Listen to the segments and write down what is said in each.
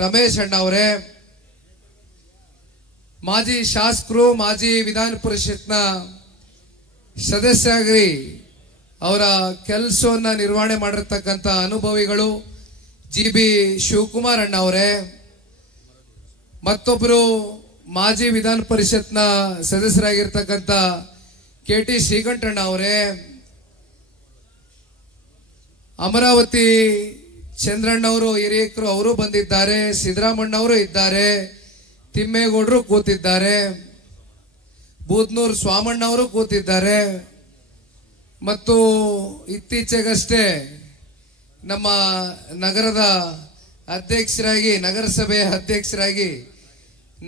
ರಮೇಶ್ ಅಣ್ಣ ಅವರೇ, ಮಾಜಿ ಶಾಸಕರು, ಮಾಜಿ ವಿಧಾನ ಪರಿಷತ್ನ ಸದಸ್ಯರಾಗಿ ಅವರ ಕೆಲಸವನ್ನ ನಿರ್ವಹಣೆ ಮಾಡಿರ್ತಕ್ಕಂಥ ಅನುಭವಿಗಳು ಜಿ.ಬಿ. ಶಿವಕುಮಾರ್ ಅಣ್ಣ ಅವರೇ, ಮತ್ತೊಬ್ಬರು ಮಾಜಿ ವಿಧಾನ ಪರಿಷತ್ನ ಸದಸ್ಯರಾಗಿರ್ತಕ್ಕಂಥ ಕೆ.ಟಿ. ಶ್ರೀಕಂಠಣ್ಣ ಅವರೇ, ಅಮರಾವತಿ ಚಂದ್ರಣ್ಣವರು ಹಿರಿಯಕರು ಅವರು ಬಂದಿದ್ದಾರೆ, ಸಿದ್ದರಾಮಣ್ಣವರು ಇದ್ದಾರೆ, ತಿಮ್ಮೇಗೌಡರು ಕೂತಿದ್ದಾರೆ, ಬೂದ್ನೂರು ಸ್ವಾಮಣ್ಣವರು ಕೂತಿದ್ದಾರೆ, ಮತ್ತು ಇತ್ತೀಚೆಗಷ್ಟೇ ನಮ್ಮ ನಗರದ ಅಧ್ಯಕ್ಷರಾಗಿ, ನಗರಸಭೆ ಅಧ್ಯಕ್ಷರಾಗಿ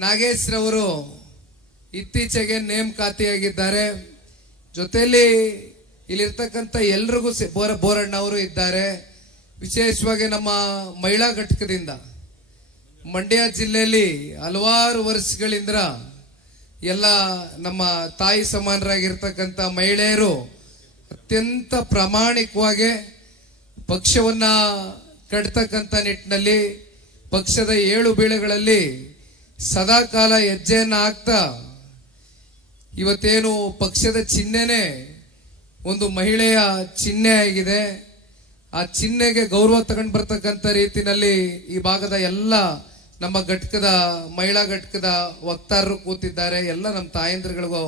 ನಾಗೇಶ್ರವರು ಇತ್ತೀಚೆಗೆ ನೇಮಕಾತಿಯಾಗಿದ್ದಾರೆ. ಜೊತೆಯಲ್ಲಿ ಇಲ್ಲಿರ್ತಕ್ಕಂಥ ಎಲ್ರಿಗೂ ಬೋರಣ್ಣ ಅವರು ಇದ್ದಾರೆ. ವಿಶೇಷವಾಗಿ ನಮ್ಮ ಮಹಿಳಾ ಘಟಕದಿಂದ ಮಂಡ್ಯ ಜಿಲ್ಲೆಯಲ್ಲಿ ಹಲವಾರು ವರ್ಷಗಳಿಂದ ಎಲ್ಲ ನಮ್ಮ ತಾಯಿ ಸಮಾನರಾಗಿರ್ತಕ್ಕಂಥ ಮಹಿಳೆಯರು ಅತ್ಯಂತ ಪ್ರಾಮಾಣಿಕವಾಗಿ ಪಕ್ಷವನ್ನ ಕಟ್ತಕ್ಕಂಥ ನಿಟ್ಟಿನಲ್ಲಿ ಪಕ್ಷದ 7 ಬೀಳುಗಳಲ್ಲಿ ಸದಾಕಾಲ ಹೆಜ್ಜೆಯನ್ನ ಹಾಕ್ತಾ ಇವತ್ತೇನು ಪಕ್ಷದ ಚಿಹ್ನೆನೇ ಒಂದು ಮಹಿಳೆಯ ಚಿಹ್ನೆ ಆಗಿದೆ. ಆ ಚಿಹ್ನೆಗೆ ಗೌರವ ತಗೊಂಡು ಬರ್ತಕ್ಕಂಥ ರೀತಿನಲ್ಲಿ ಈ ಭಾಗದ ಎಲ್ಲ ನಮ್ಮ ಘಟಕದ ಮಹಿಳಾ ಘಟಕದ ವಕ್ತಾರರು ಕೂತಿದ್ದಾರೆ. ಎಲ್ಲ ನಮ್ಮ ತಾಯಂದ್ರಗಳಿಗೂ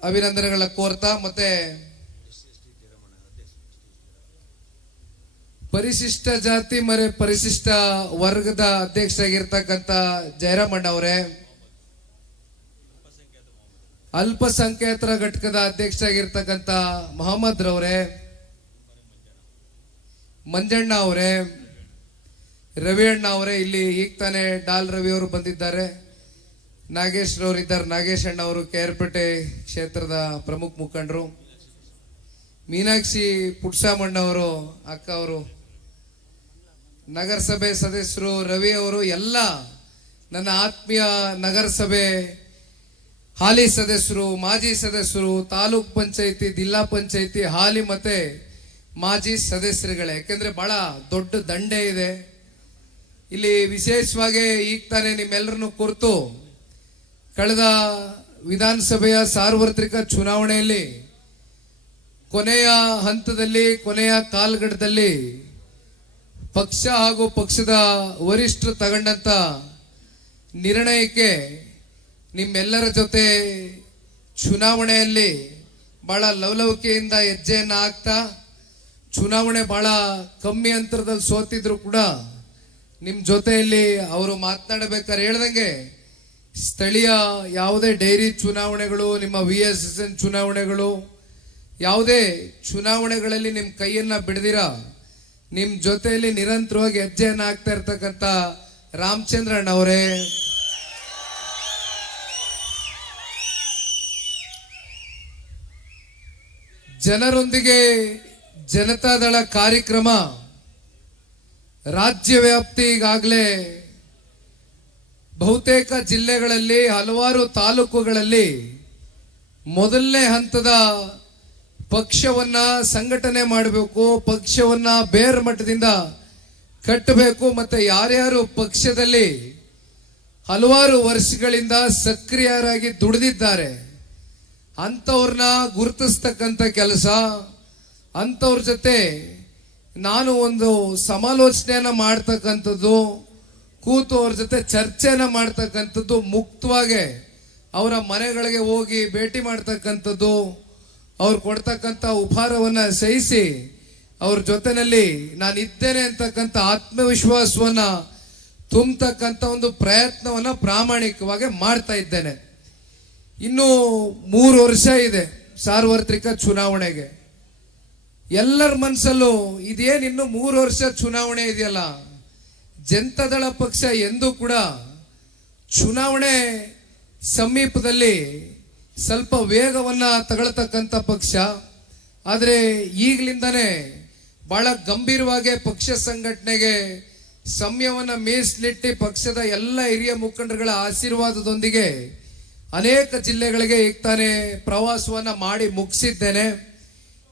ಅಭಿನಂದನೆಗಳ ಕೋರ್ತಾ, ಮತ್ತೆ ಪರಿಶಿಷ್ಟ ಜಾತಿ ಮರೆ ಪರಿಶಿಷ್ಟ ವರ್ಗದ ಅಧ್ಯಕ್ಷರಾಗಿರ್ತಕ್ಕಂಥ ಜಯರಾಮಣ್ಣ ಅವರೇ, ಅಲ್ಪಸಂಖ್ಯಾತರ ಘಟಕದ ಅಧ್ಯಕ್ಷರಾಗಿರ್ತಕ್ಕಂಥ ಮೊಹಮ್ಮದ್ ರವರೇ, ಮಂಜಣ್ಣ ಅವರೇ, ರವಿ ಅಣ್ಣ ಅವರೇ, ಇಲ್ಲಿ ಈಗ ತಾನೇ ಡಾಲ್ ರವಿ ಅವರು ಬಂದಿದ್ದಾರೆ, ನಾಗೇಶ್ ರವರು ಇದ್ದಾರೆ, ನಾಗೇಶ್ ಅಣ್ಣ ಅವರು ಕೇರ್ಪೇಟೆ ಕ್ಷೇತ್ರದ ಪ್ರಮುಖ ಮುಖಂಡರು, ಮೀನಾಕ್ಷಿ ಪುಟ್ಸಾಮಣ್ಣ ಅವರು ಅಕ್ಕ ಅವರು, ನಗರಸಭೆ ಸದಸ್ಯರು ರವಿ ಅವರು, ಎಲ್ಲ ನನ್ನ ಆತ್ಮೀಯ ನಗರಸಭೆ ಹಾಲಿ ಸದಸ್ಯರು, ಮಾಜಿ ಸದಸ್ಯರು, ತಾಲೂಕ್ ಪಂಚಾಯತಿ, ಜಿಲ್ಲಾ ಪಂಚಾಯತಿ ಹಾಲಿ ಮತ್ತೆ ಮಾಜಿ ಸದಸ್ಯರುಗಳೇ, ಯಾಕೆಂದ್ರೆ ಬಹಳ ದೊಡ್ಡ ದಂಡೆ ಇದೆ ಇಲ್ಲಿ. ವಿಶೇಷವಾಗಿ ಈಗ ತಾನೇ ನಿಮ್ಮೆಲ್ಲರನ್ನು ಕುರಿತು ಕಳೆದ ವಿಧಾನಸಭೆಯ ಸಾರ್ವತ್ರಿಕ ಚುನಾವಣೆಯಲ್ಲಿ ಕೊನೆಯ ಹಂತದಲ್ಲಿ, ಕೊನೆಯ ಕಾಲ್ಗಡದಲ್ಲಿ ಪಕ್ಷ ಹಾಗೂ ಪಕ್ಷದ ವರಿಷ್ಠರು ತಗೊಂಡಂತ ನಿರ್ಣಯಕ್ಕೆ ನಿಮ್ಮೆಲ್ಲರ ಜೊತೆ ಚುನಾವಣೆಯಲ್ಲಿ ಬಹಳ ಲವಲವಿಕೆಯಿಂದ ಹೆಜ್ಜೆಯನ್ನು ಹಾಕ್ತಾ, ಚುನಾವಣೆ ಬಹಳ ಕಮ್ಮಿ ಅಂತರದಲ್ಲಿ ಸೋತಿದ್ರು ಕೂಡ ನಿಮ್ ಜೊತೆಯಲ್ಲಿ ಅವರು ಮಾತನಾಡಬೇಕಾದ್ರೆ ಹೇಳ್ದಂಗೆ ಸ್ಥಳೀಯ ಯಾವುದೇ ಡೈರಿ ಚುನಾವಣೆಗಳು, ನಿಮ್ಮ VSSN ಚುನಾವಣೆಗಳು, ಯಾವುದೇ ಚುನಾವಣೆಗಳಲ್ಲಿ ನಿಮ್ ಕೈಯನ್ನ ಬಿಡದಿರ ನಿಮ್ ಜೊತೆಯಲ್ಲಿ ನಿರಂತರವಾಗಿ ಹೆಜ್ಜೆಯನ್ನ ಹಾಕ್ತಾ ಇರ್ತಕ್ಕಂಥ ರಾಮಚಂದ್ರಣ್ಣ ಅವರೇ, ಜನರೊಂದಿಗೆ ಜನತಾದಳ ಕಾರ್ಯಕ್ರಮ ರಾಜ್ಯ ವ್ಯಾಪ್ತಿ ಈಗಾಗಲೇ ಬಹುತೇಕ ಜಿಲ್ಲೆಗಳಲ್ಲಿ, ಹಲವಾರು ತಾಲೂಕುಗಳಲ್ಲಿ ಮೊದಲನೇ ಹಂತದ ಪಕ್ಷವನ್ನ ಸಂಘಟನೆ ಮಾಡಬೇಕು, ಪಕ್ಷವನ್ನ ಬೇರ್ ಮಟ್ಟದಿಂದ ಕಟ್ಟಬೇಕು. ಮತ್ತೆ ಯಾರ್ಯಾರು ಪಕ್ಷದಲ್ಲಿ ಹಲವಾರು ವರ್ಷಗಳಿಂದ ಸಕ್ರಿಯರಾಗಿ ದುಡಿದಿದ್ದಾರೆ ಅಂತವ್ರನ್ನ ಗುರುತಿಸ್ತಕ್ಕಂಥ ಕೆಲಸ, ಅಂತವ್ರ ಜೊತೆ ನಾನು ಒಂದು ಸಮಾಲೋಚನೆಯನ್ನ ಮಾಡ್ತಕ್ಕಂಥದ್ದು, ಕೂತು ಅವ್ರ ಜೊತೆ ಚರ್ಚೆನ ಮಾಡ್ತಕ್ಕಂಥದ್ದು, ಮುಕ್ತವಾಗಿ ಅವರ ಮನೆಗಳಿಗೆ ಹೋಗಿ ಭೇಟಿ ಮಾಡ್ತಕ್ಕಂಥದ್ದು, ಅವ್ರು ಕೊಡ್ತಕ್ಕಂಥ ಉಪಹಾರವನ್ನ ಸಹಿಸಿ ಅವ್ರ ಜೊತೆನಲ್ಲಿ ನಾನು ಇದ್ದೇನೆ ಅಂತಕ್ಕಂಥ ಆತ್ಮವಿಶ್ವಾಸವನ್ನ ತುಂಬತಕ್ಕಂಥ ಒಂದು ಪ್ರಯತ್ನವನ್ನ ಪ್ರಾಮಾಣಿಕವಾಗಿ ಮಾಡ್ತಾ ಇದ್ದೇನೆ. ಇನ್ನು 3 ವರ್ಷ ಇದೆ ಸಾರ್ವತ್ರಿಕ ಚುನಾವಣೆಗೆ. ಎಲ್ಲರ ಮನಸ್ಸಲ್ಲೂ ಇದೇನು ಇನ್ನು 3 ವರ್ಷ ಚುನಾವಣೆ ಇದೆಯಲ್ಲ, ಜನತಾದಳ ಪಕ್ಷ ಎಂದೂ ಕೂಡ ಚುನಾವಣೆ ಸಮೀಪದಲ್ಲಿ ಸ್ವಲ್ಪ ವೇಗವನ್ನ ತಗೊಳ್ತಕ್ಕಂಥ ಪಕ್ಷ. ಆದ್ರೆ ಈಗಲಿಂದಾನೇ ಬಹಳ ಗಂಭೀರವಾಗಿ ಪಕ್ಷ ಸಂಘಟನೆಗೆ ಸಮಯವನ್ನ ಮೀಸಲಿಟ್ಟು ಪಕ್ಷದ ಎಲ್ಲ ಹಿರಿಯ ಮುಖಂಡರುಗಳ ಆಶೀರ್ವಾದದೊಂದಿಗೆ ಅನೇಕ ಜಿಲ್ಲೆಗಳಿಗೆ ಈಗ ತಾನೇ ಪ್ರವಾಸವನ್ನ ಮಾಡಿ ಮುಗಿಸಿದ್ದೇನೆ.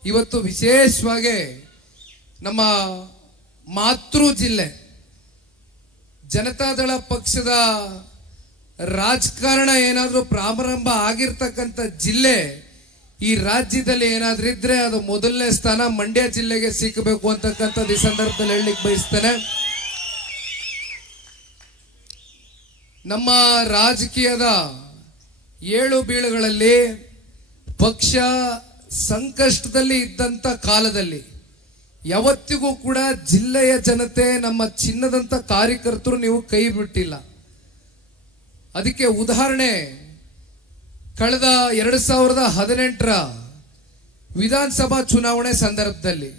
ಇವತ್ತು ವಿಶೇಷವಾಗಿ ನಮ್ಮ ಮಾತೃ ಜಿಲ್ಲೆ. ಜನತಾದಳ ಪಕ್ಷದ ರಾಜಕಾರಣ ಏನಾದ್ರೂ ಪ್ರಾರಂಭ ಆಗಿರ್ತಕ್ಕಂಥ ಜಿಲ್ಲೆ ಈ ರಾಜ್ಯದಲ್ಲಿ ಏನಾದ್ರೂ ಇದ್ರೆ ಅದು ಮೊದಲನೇ ಸ್ಥಾನ ಮಂಡ್ಯ ಜಿಲ್ಲೆಗೆ ಸಿಕ್ಕಬೇಕು ಅಂತಕ್ಕಂಥದ್ದು ಈ ಸಂದರ್ಭದಲ್ಲಿ ಹೇಳಲಿಕ್ಕೆ ಬಯಸ್ತೇನೆ. ನಮ್ಮ ರಾಜಕೀಯದ ಏಳು ಬೀಳುಗಳಲ್ಲಿ ಪಕ್ಷ ಸಂಕಷ್ಟದಲ್ಲಿ ಇದ್ದಂತ ಕಾಲದಲ್ಲಿ ಯಾವತ್ತಿಗೂ ಕೂಡ ಜಿಲ್ಲೆಯ ಜನತೆ ನಮ್ಮ ಚಿನ್ನದಂತ ಕಾರ್ಯಕರ್ತರು ನೀವು ಕೈ ಬಿಟ್ಟಿಲ್ಲ. ಅದಕ್ಕೆ ಉದಾಹರಣೆ ಕಳೆದ 2018ರ ವಿಧಾನಸಭಾ ಚುನಾವಣೆ ಸಂದರ್ಭದಲ್ಲಿ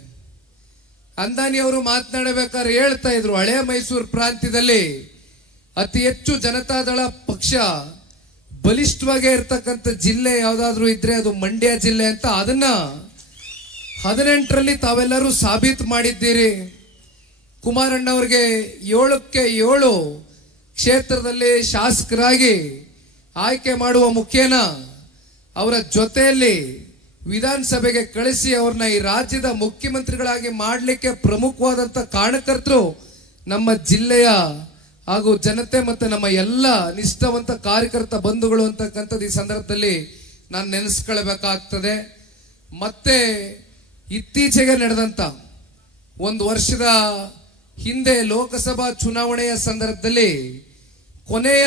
ಅಂದಾನಿ ಅವರು ಮಾತನಾಡಬೇಕಾದ್ರೆ ಹೇಳ್ತಾ ಇದ್ರು, ಹಳೆ ಮೈಸೂರು ಪ್ರಾಂತ್ಯದಲ್ಲಿ ಅತಿ ಹೆಚ್ಚು ಜನತಾದಳ ಪಕ್ಷ ಬಲಿಷ್ಠವಾಗಿ ಇರ್ತಕ್ಕಂಥ ಜಿಲ್ಲೆ ಯಾವ್ದಾದ್ರು ಇದ್ರೆ ಅದು ಮಂಡ್ಯ ಜಿಲ್ಲೆ ಅಂತ. ಅದನ್ನ 18ರಲ್ಲಿ ತಾವೆಲ್ಲರೂ ಸಾಬೀತು ಮಾಡಿದ್ದೀರಿ. ಕುಮಾರಣ್ಣವ್ರಿಗೆ 7ಕ್ಕೆ 7 ಕ್ಷೇತ್ರದಲ್ಲಿ ಶಾಸಕರಾಗಿ ಆಯ್ಕೆ ಮಾಡುವ ಮುಖೇನ ಅವರ ಜೊತೆಯಲ್ಲಿ ವಿಧಾನಸಭೆಗೆ ಕಳಿಸಿ ಅವ್ರನ್ನ ಈ ರಾಜ್ಯದ ಮುಖ್ಯಮಂತ್ರಿಗಳಾಗಿ ಮಾಡಲಿಕ್ಕೆ ಪ್ರಮುಖವಾದಂತ ಕಾರಣಕರ್ತರು ನಮ್ಮ ಜಿಲ್ಲೆಯ ಹಾಗೂ ಜನತೆ ಮತ್ತೆ ನಮ್ಮ ಎಲ್ಲ ನಿಷ್ಠಾವಂತ ಕಾರ್ಯಕರ್ತ ಬಂಧುಗಳು ಅಂತಕ್ಕಂಥದ್ದು ಈ ಸಂದರ್ಭದಲ್ಲಿ ನಾನು ನೆನೆಸ್ಕೊಳ್ಬೇಕಾಗ್ತದೆ. ಮತ್ತೆ ಇತ್ತೀಚೆಗೆ ನಡೆದಂತ 1 ವರ್ಷದ ಹಿಂದೆ ಲೋಕಸಭಾ ಚುನಾವಣೆಯ ಸಂದರ್ಭದಲ್ಲಿ ಕೊನೆಯ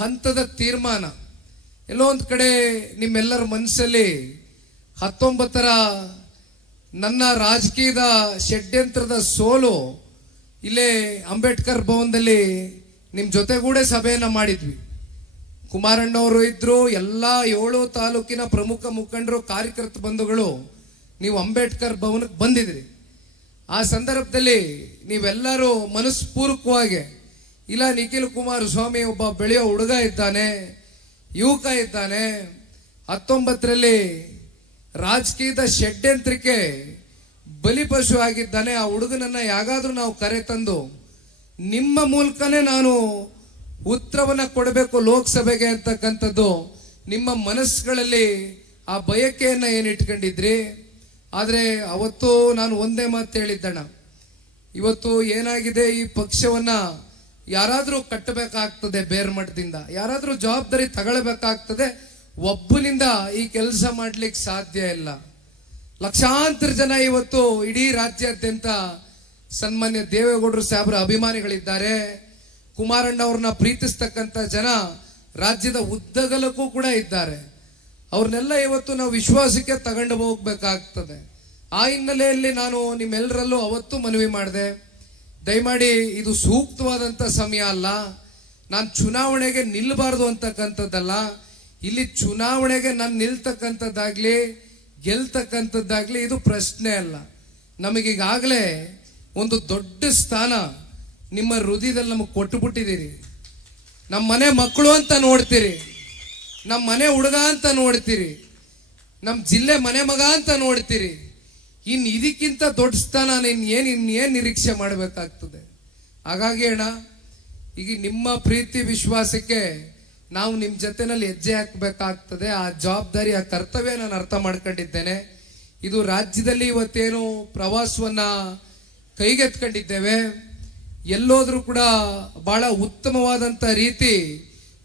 ಹಂತದ ತೀರ್ಮಾನ ಎಲ್ಲೋ ಒಂದ್ ಕಡೆ ನಿಮ್ಮೆಲ್ಲರ ಮನಸ್ಸಲ್ಲಿ 19ರ ನನ್ನ ರಾಜಕೀಯದ ಷಡ್ಯಂತ್ರದ ಸೋಲು ಇಲ್ಲೇ ಅಂಬೇಡ್ಕರ್ ಭವನದಲ್ಲಿ ನಿಮ್ ಜೊತೆಗೂಡೆ ಸಭೆಯನ್ನ ಮಾಡಿದ್ವಿ. ಕುಮಾರಣ್ಣವರು ಇದ್ರು, ಎಲ್ಲಾ 7 ತಾಲೂಕಿನ ಪ್ರಮುಖ ಮುಖಂಡರು ಕಾರ್ಯಕರ್ತ ಬಂಧುಗಳು ನೀವು ಅಂಬೇಡ್ಕರ್ ಭವನಕ್ಕೆ ಬಂದಿದ್ರಿ. ಆ ಸಂದರ್ಭದಲ್ಲಿ ನೀವೆಲ್ಲರೂ ಮನಸ್ಪೂರ್ವಕವಾಗಿ ಇಲ್ಲ ನಿಖಿಲ್ ಕುಮಾರಸ್ವಾಮಿ ಒಬ್ಬ ಬೆಳೆಯೋ ಹುಡುಗ ಇದ್ದಾನೆ, ಯುವಕ ಇದ್ದಾನೆ, 19ರಲ್ಲಿ ರಾಜಕೀಯದ ಷಡ್ಯಂತ್ರಕ್ಕೆ ಬಲಿಪಶು ಆಗಿದ್ದಾನೆ, ಆ ಹುಡುಗನನ್ನ ಯಾಗಾದ್ರೂ ನಾವು ಕರೆ ತಂದು ನಿಮ್ಮ ಮೂಲಕನೇ ನಾನು ಉತ್ತರವನ್ನ ಕೊಡಬೇಕು ಲೋಕಸಭೆಗೆ ಅಂತಕ್ಕಂಥದ್ದು ನಿಮ್ಮ ಮನಸ್ಸುಗಳಲ್ಲಿ ಆ ಬಯಕೆಯನ್ನ ಏನಿಟ್ಕೊಂಡಿದ್ರಿ. ಆದ್ರೆ ಅವತ್ತು ನಾನು ಒಂದೇ ಮಾತು ಹೇಳಿದ್ದಣ್ಣ, ಇವತ್ತು ಏನಾಗಿದೆ, ಈ ಪಕ್ಷವನ್ನ ಯಾರಾದ್ರೂ ಕಟ್ಟಬೇಕಾಗ್ತದೆ, ಬೇರ್ ಮಟ್ಟದಿಂದ ಯಾರಾದ್ರೂ ಜವಾಬ್ದಾರಿ ತಗೊಳ್ಬೇಕಾಗ್ತದೆ. ಒಬ್ಬನಿಂದ ಈ ಕೆಲಸ ಮಾಡ್ಲಿಕ್ಕೆ ಸಾಧ್ಯ ಇಲ್ಲ. ಲಕ್ಷಾಂತರ ಜನ ಇವತ್ತು ಇಡೀ ರಾಜ್ಯಾದ್ಯಂತ ಸನ್ಮಾನ್ಯ ದೇವೇಗೌಡರು ಸಾಹೇಬರ ಅಭಿಮಾನಿಗಳಿದ್ದಾರೆ. ಕುಮಾರಣ್ಣ ಅವ್ರನ್ನ ಪ್ರೀತಿಸ್ತಕ್ಕಂಥ ಜನ ರಾಜ್ಯದ ಉದ್ದಗಲಕ್ಕೂ ಕೂಡ ಇದ್ದಾರೆ. ಅವ್ರನ್ನೆಲ್ಲ ಇವತ್ತು ನಾವು ವಿಶ್ವಾಸಕ್ಕೆ ತಗೊಂಡು ಹೋಗ್ಬೇಕಾಗ್ತದೆ. ಆ ಹಿನ್ನೆಲೆಯಲ್ಲಿ ನಾನು ನಿಮ್ಮೆಲ್ಲರಲ್ಲೂ ಅವತ್ತು ಮನವಿ ಮಾಡಿದೆ, ದಯಮಾಡಿ ಇದು ಸೂಕ್ತವಾದಂತ ಸಮಯ ಅಲ್ಲ. ನಾನು ಚುನಾವಣೆಗೆ ನಿಲ್ಲಬಾರ್ದು ಅಂತಕ್ಕಂಥದ್ದಲ್ಲ. ಇಲ್ಲಿ ಚುನಾವಣೆಗೆ ನಾನು ನಿಲ್ತಕ್ಕಂಥದ್ದಾಗ್ಲಿ ಗೆಲ್ತಕ್ಕಂಥದ್ದಾಗ್ಲಿ ಇದು ಪ್ರಶ್ನೆ ಅಲ್ಲ. ನಮಗೀಗಾಗಲೇ ಒಂದು ದೊಡ್ಡ ಸ್ಥಾನ ನಿಮ್ಮ ಹೃದಯದಲ್ಲಿ ನಮಗೆ ಕೊಟ್ಟು ಬಿಟ್ಟಿದ್ದೀರಿ. ನಮ್ಮ ಮನೆ ಮಕ್ಕಳು ಅಂತ ನೋಡ್ತೀರಿ, ನಮ್ಮ ಮನೆ ಹುಡುಗ ಅಂತ ನೋಡ್ತೀರಿ, ನಮ್ಮ ಜಿಲ್ಲೆ ಮನೆ ಮಗ ಅಂತ ನೋಡ್ತೀರಿ. ಇದಕ್ಕಿಂತ ದೊಡ್ಡ ಸ್ಥಾನ ಇನ್ನೇನ್ ನಿರೀಕ್ಷೆ ಮಾಡಬೇಕಾಗ್ತದೆ. ಹಾಗಾಗಿ ಅಣ್ಣ, ಈಗ ನಿಮ್ಮ ಪ್ರೀತಿ ವಿಶ್ವಾಸಕ್ಕೆ ನಾವು ನಿಮ್ ಜೊತೆನಲ್ಲಿ ಹೆಜ್ಜೆ ಹಾಕ್ಬೇಕಾಗ್ತದೆ. ಆ ಜವಾಬ್ದಾರಿ, ಆ ಕರ್ತವ್ಯ ನಾನು ಅರ್ಥ ಮಾಡ್ಕೊಂಡಿದ್ದೇನೆ. ಇದು ರಾಜ್ಯದಲ್ಲಿ ಇವತ್ತೇನು ಪ್ರವಾಸವನ್ನ ಕೈಗೆತ್ಕೊಂಡಿದ್ದೇವೆ, ಎಲ್ಲೋದ್ರೂ ಕೂಡ ಬಹಳ ಉತ್ತಮವಾದಂತ ರೀತಿ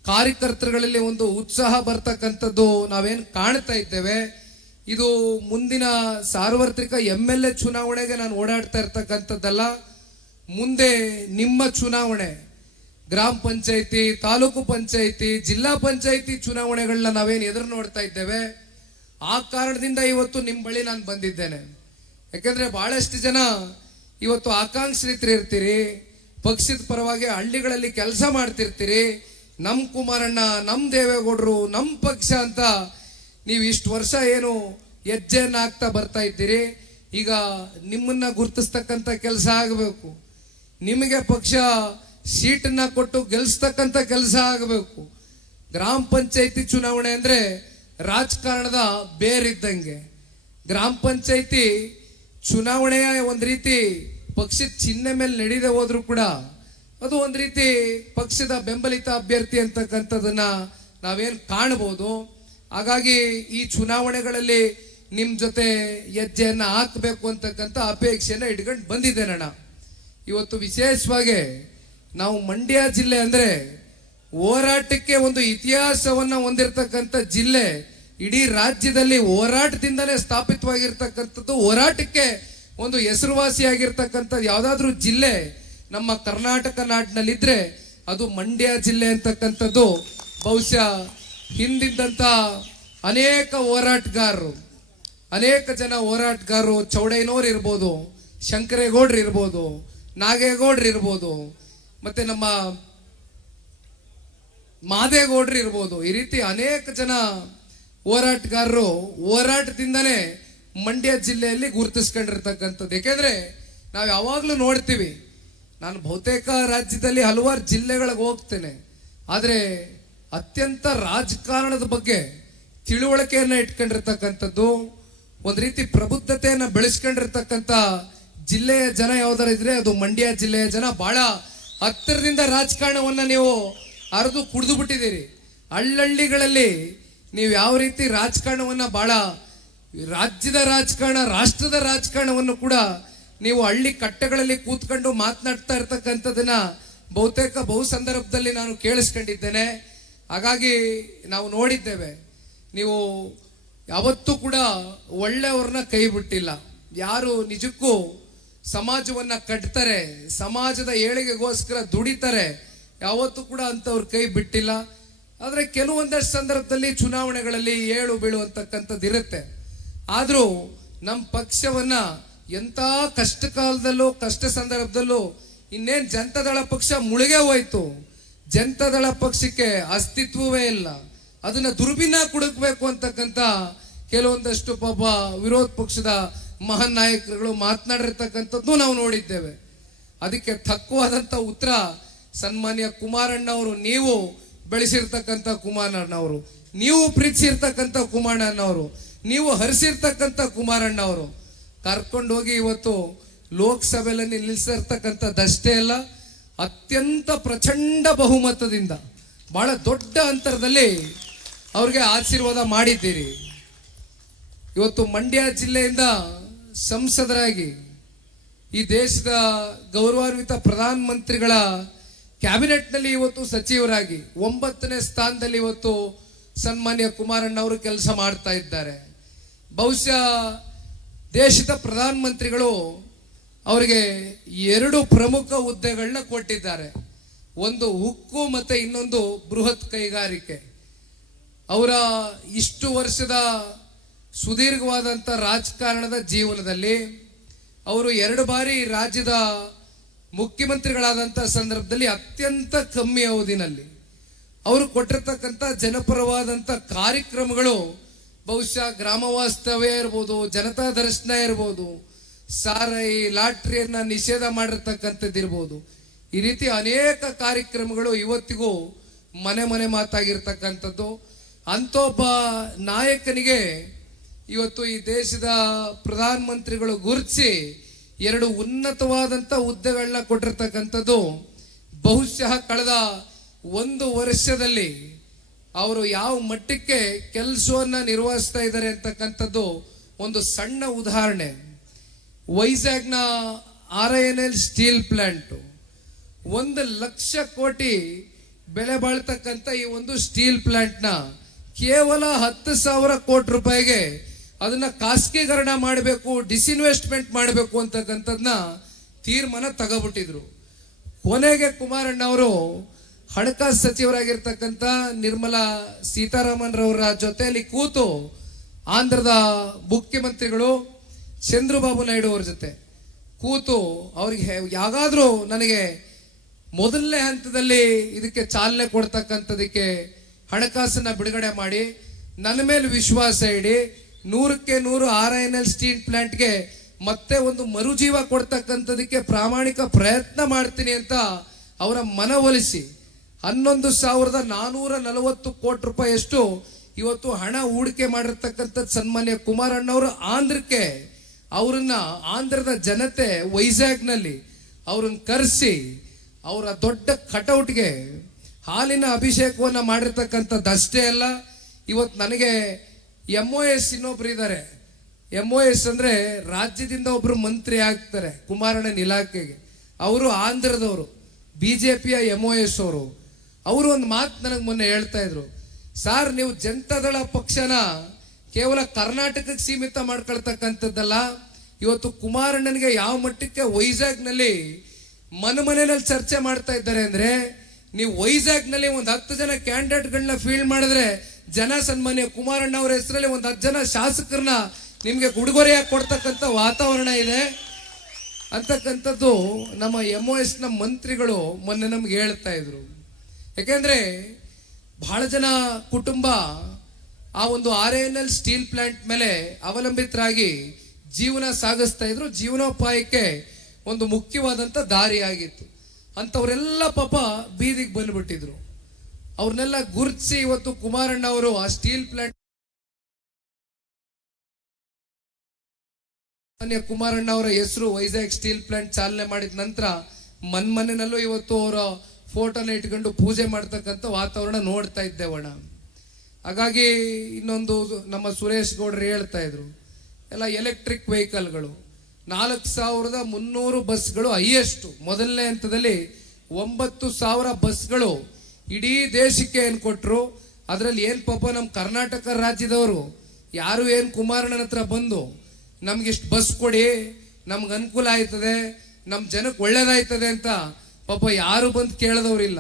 ಕಾರ್ಯಕರ್ತರುಗಳಲ್ಲಿ ಒಂದು ಉತ್ಸಾಹ ಬರ್ತಕ್ಕಂಥದ್ದು ನಾವೇನು ಕಾಣ್ತಾ ಇದ್ದೇವೆ. ಇದು ಮುಂದಿನ ಸಾರ್ವತ್ರಿಕ MLA ಚುನಾವಣೆಗೆ ನಾನು ಓಡಾಡ್ತಾ ಇರ್ತಕ್ಕಂಥದ್ದಲ್ಲ. ಮುಂದೆ ನಿಮ್ಮ ಚುನಾವಣೆ, ಗ್ರಾಮ ಪಂಚಾಯಿತಿ, ತಾಲೂಕು ಪಂಚಾಯಿತಿ, ಜಿಲ್ಲಾ ಪಂಚಾಯಿತಿ ಚುನಾವಣೆಗಳನ್ನ ನಾವೇನು ಎದುರು ನೋಡ್ತಾ ಇದ್ದೇವೆ. ಆ ಕಾರಣದಿಂದ ಇವತ್ತು ನಿಮ್ಮ ಬಳಿ ನಾನು ಬಂದಿದ್ದೇನೆ. ಯಾಕಂದ್ರೆ ಬಹಳಷ್ಟು ಜನ ಇವತ್ತು ಆಕಾಂಕ್ಷಿತರು ಇರ್ತೀರಿ, ಪಕ್ಷದ ಪರವಾಗಿ ಹಳ್ಳಿಗಳಲ್ಲಿ ಕೆಲಸ ಮಾಡ್ತಿರ್ತೀರಿ. ನಮ್ ಕುಮಾರಣ್ಣ, ನಮ್ ದೇವೇಗೌಡರು, ನಮ್ ಪಕ್ಷ ಅಂತ ನೀವು ಇಷ್ಟು ವರ್ಷ ಏನು ಹೆಜ್ಜೆಯನ್ನ ಹಾಕ್ತಾ ಬರ್ತಾ ಇದ್ದೀರಿ. ಈಗ ನಿಮ್ಮನ್ನ ಗುರುತಿಸ್ತಕ್ಕಂಥ ಕೆಲಸ ಆಗಬೇಕು. ನಿಮಗೆ ಪಕ್ಷ ಸೀಟನ್ನ ಕೊಟ್ಟು ಗೆಲ್ಸ್ತಕ್ಕಂಥ ಕೆಲಸ ಆಗಬೇಕು. ಗ್ರಾಮ ಪಂಚಾಯಿತಿ ಚುನಾವಣೆ ಅಂದ್ರೆ ರಾಜಕಾರಣದ ಬೇರಿದ್ದಂಗೆ. ಗ್ರಾಮ ಪಂಚಾಯಿತಿ ಚುನಾವಣೆಯ ಒಂದ್ ರೀತಿ ಪಕ್ಷದ ಚಿಹ್ನೆ ಮೇಲೆ ನಡೀದೆ ಹೋದ್ರು ಕೂಡ ಅದು ಒಂದ್ ರೀತಿ ಪಕ್ಷದ ಬೆಂಬಲಿತ ಅಭ್ಯರ್ಥಿ ಅಂತಕ್ಕಂಥದನ್ನ ನಾವೇನ್ ಕಾಣಬಹುದು. ಹಾಗಾಗಿ ಈ ಚುನಾವಣೆಗಳಲ್ಲಿ ನಿಮ್ ಜೊತೆ ಹೆಜ್ಜೆಯನ್ನ ಹಾಕಬೇಕು ಅಂತಕ್ಕಂಥ ಅಪೇಕ್ಷೆಯನ್ನ ಇಟ್ಕೊಂಡು ಬಂದಿದ್ದೇನಣ್ಣ. ಇವತ್ತು ವಿಶೇಷವಾಗಿ ನಾವು ಮಂಡ್ಯ ಜಿಲ್ಲೆ ಅಂದ್ರೆ ಹೋರಾಟಕ್ಕೆ ಒಂದು ಇತಿಹಾಸವನ್ನ ಹೊಂದಿರತಕ್ಕಂಥ ಜಿಲ್ಲೆ. ಇಡೀ ರಾಜ್ಯದಲ್ಲಿ ಹೋರಾಟದಿಂದಲೇ ಸ್ಥಾಪಿತವಾಗಿರ್ತಕ್ಕಂಥದ್ದು, ಹೋರಾಟಕ್ಕೆ ಒಂದು ಹೆಸರುವಾಸಿಯಾಗಿರ್ತಕ್ಕಂಥದ್ದು ಯಾವ್ದಾದ್ರು ಜಿಲ್ಲೆ ನಮ್ಮ ಕರ್ನಾಟಕ ನಾಡಿನಲ್ಲಿದ್ರೆ ಅದು ಮಂಡ್ಯ ಜಿಲ್ಲೆ ಅಂತಕ್ಕಂಥದ್ದು ಬಹುಶಃ ಹಿಂದಿದ್ದಂತ ಅನೇಕ ಹೋರಾಟಗಾರರು, ಅನೇಕ ಜನ ಹೋರಾಟಗಾರರು, ಚೌಡಯ್ಯನವ್ರು ಇರ್ಬೋದು, ಶಂಕರೇಗೌಡರು ಇರ್ಬೋದು, ನಾಗೇಗೌಡರು ಇರ್ಬೋದು, ಮತ್ತೆ ನಮ್ಮ ಮಾದೇಗೌಡರು ಇರ್ಬೋದು, ಈ ರೀತಿ ಅನೇಕ ಜನ ಹೋರಾಟಗಾರರು ಹೋರಾಟದಿಂದನೇ ಮಂಡ್ಯ ಜಿಲ್ಲೆಯಲ್ಲಿ ಗುರುತಿಸ್ಕೊಂಡಿರ್ತಕ್ಕಂಥದ್ದು. ಯಾಕೆಂದ್ರೆ ನಾವು ಯಾವಾಗ್ಲೂ ನೋಡ್ತೀವಿ, ನಾನು ಬಹುತೇಕ ರಾಜ್ಯದಲ್ಲಿ ಹಲವಾರು ಜಿಲ್ಲೆಗಳಿಗೆ ಹೋಗ್ತೇನೆ, ಆದ್ರೆ ಅತ್ಯಂತ ರಾಜಕಾರಣದ ಬಗ್ಗೆ ತಿಳುವಳಿಕೆಯನ್ನ ಇಟ್ಕೊಂಡಿರ್ತಕ್ಕಂಥದ್ದು, ಒಂದ್ ರೀತಿ ಪ್ರಬುದ್ಧತೆಯನ್ನ ಬೆಳೆಸ್ಕೊಂಡಿರ್ತಕ್ಕಂಥ ಜಿಲ್ಲೆಯ ಜನ ಯಾವ್ದಾರ ಇದ್ರೆ ಅದು ಮಂಡ್ಯ ಜಿಲ್ಲೆಯ ಜನ. ಬಹಳ ಹತ್ತಿರದಿಂದ ರಾಜಕಾರಣವನ್ನ ನೀವು ಅರ್ದು ಕುಡಿದು ಬಿಟ್ಟಿದ್ದೀರಿ. ಹಳ್ಳಹಳ್ಳಿಗಳಲ್ಲಿ ನೀವು ಯಾವ ರೀತಿ ರಾಜಕಾರಣವನ್ನ, ಬಹಳ ರಾಜ್ಯದ ರಾಜಕಾರಣ, ರಾಷ್ಟ್ರದ ರಾಜಕಾರಣವನ್ನು ಕೂಡ ನೀವು ಹಳ್ಳಿ ಕಟ್ಟೆಗಳಲ್ಲಿ ಕೂತ್ಕೊಂಡು ಮಾತನಾಡ್ತಾ ಇರ್ತಕ್ಕಂಥದನ್ನ ಬಹುತೇಕ ಬಹು ಸಂದರ್ಭದಲ್ಲಿ ನಾನು ಕೇಳಿಸ್ಕೊಂಡಿದ್ದೇನೆ. ಹಾಗಾಗಿ ನಾವು ನೋಡಿದ್ದೇವೆ, ನೀವು ಯಾವತ್ತೂ ಕೂಡ ಒಳ್ಳೆಯವ್ರನ್ನ ಕೈ ಬಿಟ್ಟಿಲ್ಲ. ಯಾರು ನಿಜಕ್ಕೂ ಸಮಾಜವನ್ನ ಕಟ್ತಾರೆ, ಸಮಾಜದ ಏಳಿಗೆಗೋಸ್ಕರ ದುಡಿತಾರೆ, ಯಾವತ್ತೂ ಕೂಡ ಅಂತವ್ರ ಕೈ ಬಿಟ್ಟಿಲ್ಲ. ಆದ್ರೆ ಕೆಲವೊಂದಷ್ಟು ಸಂದರ್ಭದಲ್ಲಿ ಚುನಾವಣೆಗಳಲ್ಲಿ ಏಳು ಬೀಳು ಅಂತಕ್ಕಂಥದ್ದು ಇರುತ್ತೆ. ಆದ್ರೂ ನಮ್ಮ ಪಕ್ಷವನ್ನ ಎಂತ ಕಷ್ಟ ಕಾಲದಲ್ಲೂ, ಕಷ್ಟ ಸಂದರ್ಭದಲ್ಲೂ, ಇನ್ನೇನ್ ಜನತಾದಳ ಪಕ್ಷ ಮುಳುಗೆ ಹೋಯ್ತು, ಜನತಾದಳ ಪಕ್ಷಕ್ಕೆ ಅಸ್ತಿತ್ವವೇ ಇಲ್ಲ, ಅದನ್ನ ದುರ್ಬಿನ ಕುಡುಕ್ಬೇಕು ಅಂತಕ್ಕಂಥ ಕೆಲವೊಂದಷ್ಟು ಪಾಪ ವಿರೋಧ ಪಕ್ಷದ ಮಹಾನ್ ನಾಯಕರುಗಳು ಮಾತನಾಡಿರ್ತಕ್ಕಂಥದ್ದು ನಾವು ನೋಡಿದ್ದೇವೆ. ಅದಕ್ಕೆ ತಕ್ಕವಾದಂತ ಉತ್ತರ ಸನ್ಮಾನ್ಯ ಕುಮಾರಣ್ಣವರು, ನೀವು ಬೆಳೆಸಿರ್ತಕ್ಕಂಥ ಕುಮಾರಣ್ಣವರು, ನೀವು ಪ್ರೀತಿಸಿರ್ತಕ್ಕಂಥ ಕುಮಾರಣ್ಣವರು, ನೀವು ಹರಿಸಿರ್ತಕ್ಕಂಥ ಕುಮಾರಣ್ಣವರು ಕರ್ಕೊಂಡೋಗಿ ಇವತ್ತು ಲೋಕಸಭೆಯಲ್ಲಿ ನಿಲ್ಲಿಸಿರ್ತಕ್ಕಂಥದ್ದಷ್ಟೇ ಅಲ್ಲ, ಅತ್ಯಂತ ಪ್ರಚಂಡ ಬಹುಮತದಿಂದ ಬಹಳ ದೊಡ್ಡ ಅಂತರದಲ್ಲಿ ಅವ್ರಿಗೆ ಆಶೀರ್ವಾದ ಮಾಡಿದ್ದೀರಿ. ಇವತ್ತು ಮಂಡ್ಯ ಜಿಲ್ಲೆಯಿಂದ ಸಂಸದರಾಗಿ ಈ ದೇಶದ ಗೌರವಾನ್ವಿತ ಪ್ರಧಾನ ಮಂತ್ರಿಗಳ ಕ್ಯಾಬಿನೆಟ್ ನಲ್ಲಿ ಇವತ್ತು ಸಚಿವರಾಗಿ 9ನೇ ಸ್ಥಾನದಲ್ಲಿ ಇವತ್ತು ಸನ್ಮಾನ್ಯ ಕುಮಾರಣ್ಣ ಅವರು ಕೆಲಸ ಮಾಡ್ತಾ ಇದ್ದಾರೆ. ಬಹುಶಃ ದೇಶದ ಪ್ರಧಾನ ಮಂತ್ರಿಗಳು ಅವರಿಗೆ 2 ಪ್ರಮುಖ ಹುದ್ದೆಗಳನ್ನ ಕೊಟ್ಟಿದ್ದಾರೆ. ಒಂದು ಉಕ್ಕು ಮತ್ತೆ ಇನ್ನೊಂದು ಬೃಹತ್ ಕೈಗಾರಿಕೆ. ಅವರ ಇಷ್ಟು ವರ್ಷದ ಸುದೀರ್ಘವಾದಂತ ರಾಜಕಾರಣದ ಜೀವನದಲ್ಲಿ ಅವರು 2 ಬಾರಿ ರಾಜ್ಯದ ಮುಖ್ಯಮಂತ್ರಿಗಳಾದಂಥ ಸಂದರ್ಭದಲ್ಲಿ ಅತ್ಯಂತ ಕಮ್ಮಿ ಅವಧಿನಲ್ಲಿ ಅವರು ಕೊಟ್ಟಿರ್ತಕ್ಕಂಥ ಜನಪರವಾದಂಥ ಕಾರ್ಯಕ್ರಮಗಳು ಬಹುಶಃ ಗ್ರಾಮ ವಾಸ್ತವ್ಯ ಇರ್ಬೋದು, ಜನತಾ ದರ್ಶನ ಇರ್ಬೋದು, ಸಾರಾಯಿ ಲಾಟ್ರಿಯನ್ನ ನಿಷೇಧ ಮಾಡಿರ್ತಕ್ಕಂಥದ್ದು ಇರ್ಬೋದು, ಈ ರೀತಿ ಅನೇಕ ಕಾರ್ಯಕ್ರಮಗಳು ಇವತ್ತಿಗೂ ಮನೆ ಮನೆ ಮಾತಾಗಿರ್ತಕ್ಕಂಥದ್ದು. ಅಂತ ಒಬ್ಬ ನಾಯಕನಿಗೆ ಇವತ್ತು ಈ ದೇಶದ ಪ್ರಧಾನ ಮಂತ್ರಿಗಳು ಗುರುತಿಸಿ 2 ಉನ್ನತವಾದಂತ ಹುದ್ದೆಗಳನ್ನ ಕೊಟ್ಟಿರ್ತಕ್ಕಂಥದ್ದು ಬಹುಶಃ ಕಳೆದ 1 ವರ್ಷದಲ್ಲಿ ಅವರು ಯಾವ ಮಟ್ಟಕ್ಕೆ ಕೆಲಸವನ್ನ ನಿರ್ವಹಿಸ್ತಾ ಇದ್ದಾರೆ ಅಂತಕ್ಕಂಥದ್ದು ಒಂದು ಸಣ್ಣ ಉದಾಹರಣೆ. ವೈಜಾಗ್ನ RINL ಸ್ಟೀಲ್ ಪ್ಲಾಂಟ್ 1 ಲಕ್ಷ ಕೋಟಿ ಬೆಲೆ ಬಾಳ್ತಕ್ಕಂಥ ಈ ಒಂದು ಸ್ಟೀಲ್ ಪ್ಲಾಂಟ್ ನ ಕೇವಲ 10,000 ಕೋಟಿ ರೂಪಾಯಿಗೆ ಅದನ್ನ ಖಾಸಗೀಕರಣ ಮಾಡಬೇಕು, ಡಿಸ್ಇನ್ವೆಸ್ಟ್ಮೆಂಟ್ ಮಾಡಬೇಕು ಅಂತಕ್ಕಂಥದ್ನ ತೀರ್ಮಾನ ತಗೋಬಿಟ್ಟಿದ್ರು. ಕೊನೆಗೆ ಕುಮಾರಣ್ಣ ಅವರು ಹಣಕಾಸು ಸಚಿವರಾಗಿರ್ತಕ್ಕಂಥ ನಿರ್ಮಲಾ ಸೀತಾರಾಮನ್ ರವರ ಜೊತೆಯಲ್ಲಿ ಕೂತು ಆಂಧ್ರದ ಮುಖ್ಯಮಂತ್ರಿಗಳು ಚಂದ್ರಬಾಬು ನಾಯ್ಡು ಅವ್ರ ಜೊತೆ ಕೂತು ಅವ್ರಿಗೆ ಯಾಗಾದ್ರೂ ನನಗೆ ಮೊದಲನೇ ಹಂತದಲ್ಲಿ ಇದಕ್ಕೆ ಚಾಲನೆ ಕೊಡ್ತಕ್ಕಂಥದಕ್ಕೆ ಹಣಕಾಸನ್ನ ಬಿಡುಗಡೆ ಮಾಡಿ ನನ್ನ ಮೇಲೆ ವಿಶ್ವಾಸ ಇಡಿ, 100ಕ್ಕೆ 100 RINL ಸ್ಟೀಲ್ ಪ್ಲಾಂಟ್ಗೆ ಮತ್ತೆ ಒಂದು ಮರುಜೀವ ಕೊಡ್ತಕ್ಕಂಥದಕ್ಕೆ ಪ್ರಾಮಾಣಿಕ ಪ್ರಯತ್ನ ಮಾಡ್ತೀನಿ ಅಂತ ಅವರ ಮನವೊಲಿಸಿ 11,440 ಕೋಟಿ ರೂಪಾಯಿಯಷ್ಟು ಇವತ್ತು ಹಣ ಹೂಡಿಕೆ ಮಾಡಿರ್ತಕ್ಕಂಥ ಸನ್ಮಾನ್ಯ ಕುಮಾರಣ್ಣವರು ಆಂಧ್ರಕ್ಕೆ ಅವರನ್ನ ಆಂಧ್ರದ ಜನತೆ ವೈಜಾಗ್ನಲ್ಲಿ ಅವ್ರನ್ನ ಕರೆಸಿ ಅವರ ದೊಡ್ಡ ಕಟೌಟ್ಗೆ ಹಾಲಿನ ಅಭಿಷೇಕವನ್ನ ಮಾಡಿರ್ತಕ್ಕಂಥದ್ದಷ್ಟೇ ಅಲ್ಲ, ಇವತ್ತು ನನಗೆ MOS ಇನ್ನೊಬ್ರು ಇದ್ದಾರೆ. MOS ಅಂದ್ರೆ ರಾಜ್ಯದಿಂದ ಒಬ್ರು ಮಂತ್ರಿ ಆಗ್ತಾರೆ ಕುಮಾರಣ್ಣನ ಇಲಾಖೆಗೆ. ಅವರು ಆಂಧ್ರದವರು, ಬಿಜೆಪಿಯ MOS ಅವರು ಒಂದು ಮಾತು ನನಗೆ ಮೊನ್ನೆ ಹೇಳ್ತಾ ಇದ್ರು. ಸಾರ್, ನೀವು ಜನತಾದಳ ಪಕ್ಷನ ಕೇವಲ ಕರ್ನಾಟಕಕ್ಕೆ ಸೀಮಿತ ಮಾಡ್ಕೊಳ್ತಕ್ಕಂಥದ್ದಲ್ಲ, ಇವತ್ತು ಕುಮಾರಣ್ಣನಿಗೆ ಯಾವ ಮಟ್ಟಕ್ಕೆ ವೈಜಾಗ್ನಲ್ಲಿ ಮನೆಯಲ್ಲಿ ಚರ್ಚೆ ಮಾಡ್ತಾ ಇದ್ದಾರೆ ಅಂದ್ರೆ, ನೀವು ವೈಜಾಗ್ನಲ್ಲಿ ಒಂದು 10 ಜನ ಕ್ಯಾಂಡಿಡೇಟ್ಗಳನ್ನ ಫೀಲ್ಡ್ ಮಾಡಿದ್ರೆ ಜನ ಸನ್ಮಾನ್ಯ ಕುಮಾರಣ್ಣ ಅವರ ಹೆಸರಲ್ಲಿ ಒಂದು 10 ಜನ ಶಾಸಕರನ್ನ ನಿಮ್ಗೆ ಉಡುಗೊರೆಯಾಗಿ ಕೊಡ್ತಕ್ಕಂಥ ವಾತಾವರಣ ಇದೆ ಅಂತಕ್ಕಂಥದ್ದು ನಮ್ಮ MOS ನ ಮಂತ್ರಿಗಳು ಮೊನ್ನೆ ನಮ್ಗೆ ಹೇಳ್ತಾ ಇದ್ರು. ಯಾಕೆಂದ್ರೆ ಬಹಳ ಜನ ಕುಟುಂಬ ಆ ಒಂದು RINL ಸ್ಟೀಲ್ ಪ್ಲಾಂಟ್ ಮೇಲೆ ಅವಲಂಬಿತರಾಗಿ ಜೀವನ ಸಾಗಿಸ್ತಾ ಇದ್ರು. ಜೀವನೋಪಾಯಕ್ಕೆ ಒಂದು ಮುಖ್ಯವಾದಂತ ದಾರಿ ಆಗಿತ್ತು. ಅಂತವರೆಲ್ಲ ಪಾಪ ಬೀದಿಗೆ ಬಂದ್ಬಿಟ್ಟಿದ್ರು. ಅವ್ರನ್ನೆಲ್ಲ ಗುರುತಿಸಿ ಇವತ್ತು ಕುಮಾರಣ್ಣ ಅವರು ಆ ಸ್ಟೀಲ್ ಪ್ಲಾಂಟ್ ಕುಮಾರಣ್ಣ ಅವರ ಹೆಸರು ವೈಜಾಗ್ ಸ್ಟೀಲ್ ಪ್ಲಾಂಟ್ ಚಾಲನೆ ಮಾಡಿದ ನಂತರ ಮನೆಯಲ್ಲೂ ಇವತ್ತು ಅವರ ಫೋಟೋನ ಇಟ್ಕೊಂಡು ಪೂಜೆ ಮಾಡ್ತಕ್ಕಂಥ ವಾತಾವರಣ ನೋಡ್ತಾ ಇದ್ದೇವಣ್ಣ. ಹಾಗಾಗಿ ಇನ್ನೊಂದು ನಮ್ಮ ಸುರೇಶ್ ಗೌಡ್ರು ಹೇಳ್ತಾ ಇದ್ರು, ಎಲ್ಲ ಎಲೆಕ್ಟ್ರಿಕ್ ವೆಹಿಕಲ್ಗಳು 4300 ಬಸ್ಗಳು ಹೈಯೆಸ್ಟ್. ಮೊದಲನೇ ಹಂತದಲ್ಲಿ 9000 ಬಸ್ಗಳು ಇಡೀ ದೇಶಕ್ಕೆ ಏನ್ ಕೊಟ್ರು. ಅದರಲ್ಲಿ ಏನ್ ಪಾಪ ನಮ್ಮ ಕರ್ನಾಟಕ ರಾಜ್ಯದವರು ಯಾರು ಏನ್ ಕುಮಾರಣ್ಣನ ಹತ್ರ ಬಂದು ನಮ್ಗಿಷ್ಟು ಬಸ್ ಕೊಡಿ, ನಮ್ಗೆ ಅನುಕೂಲ ಆಯ್ತದೆ, ನಮ್ ಜನಕ್ಕೆ ಒಳ್ಳೇದಾಯ್ತದೆ ಅಂತ ಪಾಪ ಯಾರು ಬಂದು ಕೇಳದವ್ರಿಲ್ಲ.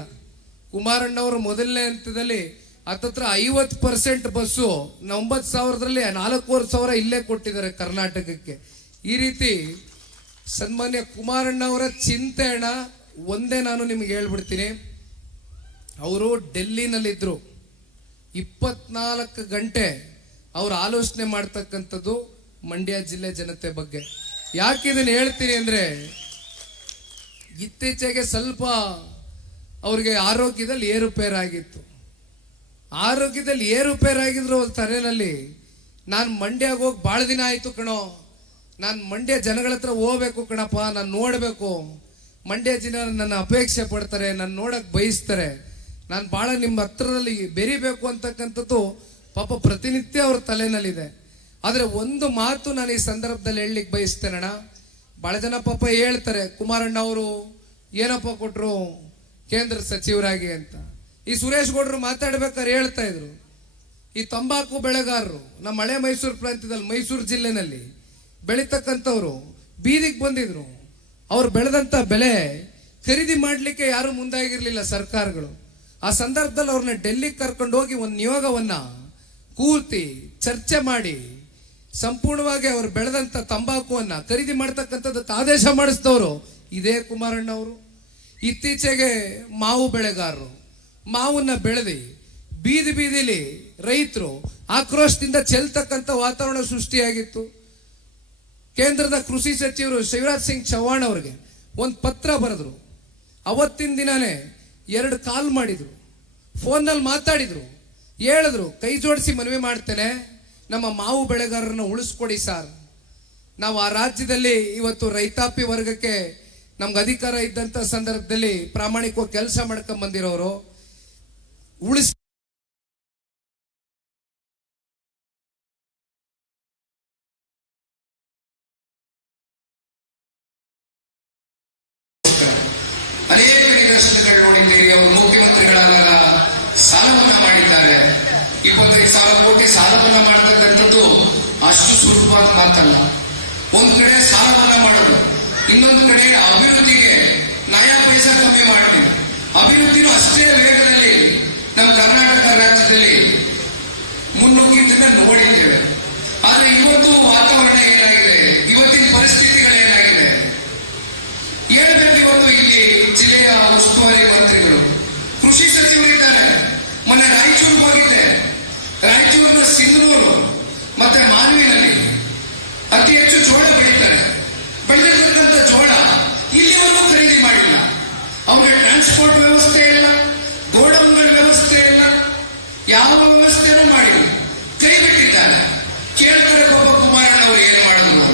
ಕುಮಾರಣ್ಣವರು ಮೊದಲನೇ ಹಂತದಲ್ಲಿ ಹತ್ತತ್ರ 50% ಬಸ್ಸು 90,000ರಲ್ಲಿ 4,500 ಇಲ್ಲೇ ಕೊಟ್ಟಿದ್ದಾರೆ ಕರ್ನಾಟಕಕ್ಕೆ. ಈ ರೀತಿ ಸನ್ಮಾನ್ಯ ಕುಮಾರಣ್ಣ ಅವರ ಚಿಂತೆ ಅಣ್ಣ ಒಂದೇ ನಾನು ನಿಮ್ಗೆ ಹೇಳ್ಬಿಡ್ತೀನಿ. ಅವರು ಡೆಲ್ಲಿನಲ್ಲಿದ್ರು, 24 ಗಂಟೆ ಅವ್ರು ಆಲೋಚನೆ ಮಾಡ್ತಕ್ಕಂಥದ್ದು ಮಂಡ್ಯ ಜಿಲ್ಲೆ ಜನತೆ ಬಗ್ಗೆ. ಯಾಕೆ ಇದನ್ನ ಹೇಳ್ತೀನಿ ಅಂದ್ರೆ, ಇತ್ತೀಚೆಗೆ ಸ್ವಲ್ಪ ಅವ್ರಿಗೆ ಆರೋಗ್ಯದಲ್ಲಿ ಏರುಪೇರಾಗಿತ್ತು. ಆರೋಗ್ಯದಲ್ಲಿ ಏರುಪೇರಾಗಿದ್ರು ತಲೆನಲ್ಲಿ, ನಾನು ಮಂಡ್ಯಗೆ ಹೋಗಿ ಭಾಳ ದಿನ ಆಯ್ತು ಕಣೋ, ನಾನು ಮಂಡ್ಯ ಜನಗಳ ಹತ್ರ ಹೋಗ್ಬೇಕು ಕಣಪ್ಪ, ನಾನು ನೋಡ್ಬೇಕು, ಮಂಡ್ಯ ಜನ ನನ್ನ ಅಪೇಕ್ಷೆ ಪಡ್ತಾರೆ, ನನ್ನ ನೋಡಕ್ ಬಯಸ್ತಾರೆ, ನಾನು ಬಹಳ ನಿಮ್ಮ ಹತ್ರದಲ್ಲಿ ಬೆರಿಬೇಕು ಅಂತಕ್ಕಂಥದ್ದು ಪಾಪ ಪ್ರತಿನಿತ್ಯ ಅವ್ರ ತಲೆನಲ್ಲಿದೆ. ಆದ್ರೆ ಒಂದು ಮಾತು ನಾನು ಈ ಸಂದರ್ಭದಲ್ಲಿ ಹೇಳಲಿಕ್ಕೆ ಬಯಸ್ತೇನಣ್ಣ. ಬಹಳ ಜನ ಪಾಪ ಹೇಳ್ತಾರೆ, ಕುಮಾರಣ್ಣ ಅವರು ಏನಪ್ಪ ಕೊಟ್ರು ಕೇಂದ್ರ ಸಚಿವರಾಗಿ ಅಂತ. ಈ ಸುರೇಶ್ ಗೌಡ್ರು ಮಾತಾಡ್ಬೇಕಾದ್ರೆ ಹೇಳ್ತಾ ಇದ್ರು, ಈ ತಂಬಾಕು ಬೆಳೆಗಾರರು ನಮ್ಮ ಹಳೆ ಮೈಸೂರು ಪ್ರಾಂತ್ಯದಲ್ಲಿ ಮೈಸೂರು ಜಿಲ್ಲೆನಲ್ಲಿ ಬೆಳೀತಕ್ಕಂಥವ್ರು ಬೀದಿಗೆ ಬಂದಿದ್ರು. ಅವ್ರು ಬೆಳೆದಂತ ಬೆಳೆ ಖರೀದಿ ಮಾಡ್ಲಿಕ್ಕೆ ಯಾರು ಮುಂದಾಗಿರ್ಲಿಲ್ಲ ಸರ್ಕಾರಗಳು. ಆ ಸಂದರ್ಭದಲ್ಲಿ ಅವ್ರನ್ನ ಡೆಲ್ಲಿಗೆ ಕರ್ಕೊಂಡು ಹೋಗಿ ಒಂದು ನಿಯೋಗವನ್ನ ಕೂರ್ತಿ ಚರ್ಚೆ ಮಾಡಿ ಸಂಪೂರ್ಣವಾಗಿ ಅವ್ರು ಬೆಳೆದಂತ ತಂಬಾಕುವನ್ನ ಖರೀದಿ ಮಾಡ್ತಕ್ಕಂಥದ್ದಕ್ಕೆ ಆದೇಶ ಮಾಡಿಸಿದವರು ಇದೇ ಕುಮಾರಣ್ಣ ಅವರು. ಇತ್ತೀಚೆಗೆ ಮಾವು ಬೆಳೆಗಾರರು ಮಾವನ್ನ ಬೆಳೆದಿ ಬೀದಿಲಿ ರೈತರು ಆಕ್ರೋಶದಿಂದ ಚೆಲ್ತಕ್ಕಂಥ ವಾತಾವರಣ ಸೃಷ್ಟಿಯಾಗಿತ್ತು. ಕೇಂದ್ರದ ಕೃಷಿ ಸಚಿವರು ಶಿವರಾಜ್ ಸಿಂಗ್ ಚೌಹಾಣ್ ಅವರಿಗೆ ಒಂದು ಪತ್ರ ಬರೆದ್ರು. ಅವತ್ತಿನ ದಿನಾನೇ 2 ಕಾಲ್ ಮಾಡಿದ್ರು, ಫೋನ್ನಲ್ಲಿ ಮಾತಾಡಿದ್ರು, ಹೇಳಿದ್ರು, ಕೈ ಜೋಡಿಸಿ ಮನವಿ ಮಾಡ್ತೇನೆ, ನಮ್ಮ ಮಾವು ಬೆಳೆಗಾರರನ್ನ ಉಳಿಸ್ಕೊಡಿ ಸರ್. ನಾವು ಆ ರಾಜ್ಯದಲ್ಲಿ ಇವತ್ತು ರೈತಾಪಿ ವರ್ಗಕ್ಕೆ ನಮ್ಗೆ ಅಧಿಕಾರ ಇದ್ದಂತ ಸಂದರ್ಭದಲ್ಲಿ ಪ್ರಾಮಾಣಿಕವಾಗಿ ಕೆಲಸ ಮಾಡ್ಕೊಂಡ್ ಬಂದಿರೋರು ಉಳಿಸ್ ಅನೇಕ ನಿದರ್ಶನಗಳು ನೋಡಿದ್ದೀರಿ. ಅವರು ಮುಖ್ಯಮಂತ್ರಿಗಳಾದಾಗ ಸಾಲ ಮನ್ನಾ ಮಾಡಿದ್ದಾರೆ. 25,000 ಕೋಟಿ ಸಾಲ ಮನ್ನಾ ಮಾಡತಕ್ಕಂಥದ್ದು ಅಷ್ಟು ಸುಲಭವಾದ ಮಾತಲ್ಲ. ಒಂದ್ ಕಡೆ ಸಾಲ ಮನ್ನಾ ಮಾಡೋದು, ಇನ್ನೊಂದು ಕಡೆ ಅಭಿವೃದ್ಧಿಗೆ ನಯಾ ಪೈಸಾ ಕಮ್ಮಿ ಮಾಡಿ ಅಭಿವೃದ್ಧಿನೂ ಅಷ್ಟೇ ವೇಗದಲ್ಲಿ ನಮ್ಮ ಕರ್ನಾಟಕ ರಾಜ್ಯದಲ್ಲಿ ಮುನ್ನುಗ್ಗಿದ್ದನ್ನ ನೋಡಿದ್ದೇವೆ. ಆದ್ರೆ ಇವತ್ತು ವಾತಾವರಣ ಏನಾಗಿದೆ, ಇವತ್ತಿನ ಪರಿಸ್ಥಿತಿಗಳೇನಾಗಿದೆ ಹೇಳ್ಬೇಕು. ಇವತ್ತು ಇಲ್ಲಿ ಜಿಲ್ಲೆಯ ಉಸ್ತುವಾರಿ ಮಂತ್ರಿಗಳು, ಕೃಷಿ ಸಚಿವರಿದ್ದಾರೆ. ಮೊನ್ನೆ ರಾಯಚೂರಿಗೆ ಹೋಗಿದ್ದೆ. ರಾಯಚೂರಿನ ಸಿಂಧನೂರು ಮತ್ತೆ ಮಾನ್ವಿನಲ್ಲಿ ಅತಿ ಹೆಚ್ಚು ಜೋಳ ಬೆಳೀತಾರೆ. ಬೆಳೆದಿರ್ತಕ್ಕಂಥ ಜೋಳ ಇಲ್ಲಿವರೆಗೂ ಖರೀದಿ ಮಾಡಿಲ್ಲ. ಅವ್ರಿಗೆ ಟ್ರಾನ್ಸ್ಪೋರ್ಟ್ ವ್ಯವಸ್ಥೆ ಇಲ್ಲ, ಗೋಡೌನ್ಗಳ ವ್ಯವಸ್ಥೆ ಇಲ್ಲ, ಯಾವ ವ್ಯವಸ್ಥೆನೂ ಮಾಡಿಲ್ಲ, ಕೈ ಬಿಟ್ಟಿದ್ದಾರೆ. ಕೇಳ್ತಾರೆ ಪಾಪ ಕುಮಾರಣ್ಣ ಅವರು ಏನು ಮಾಡಿದ್ರು.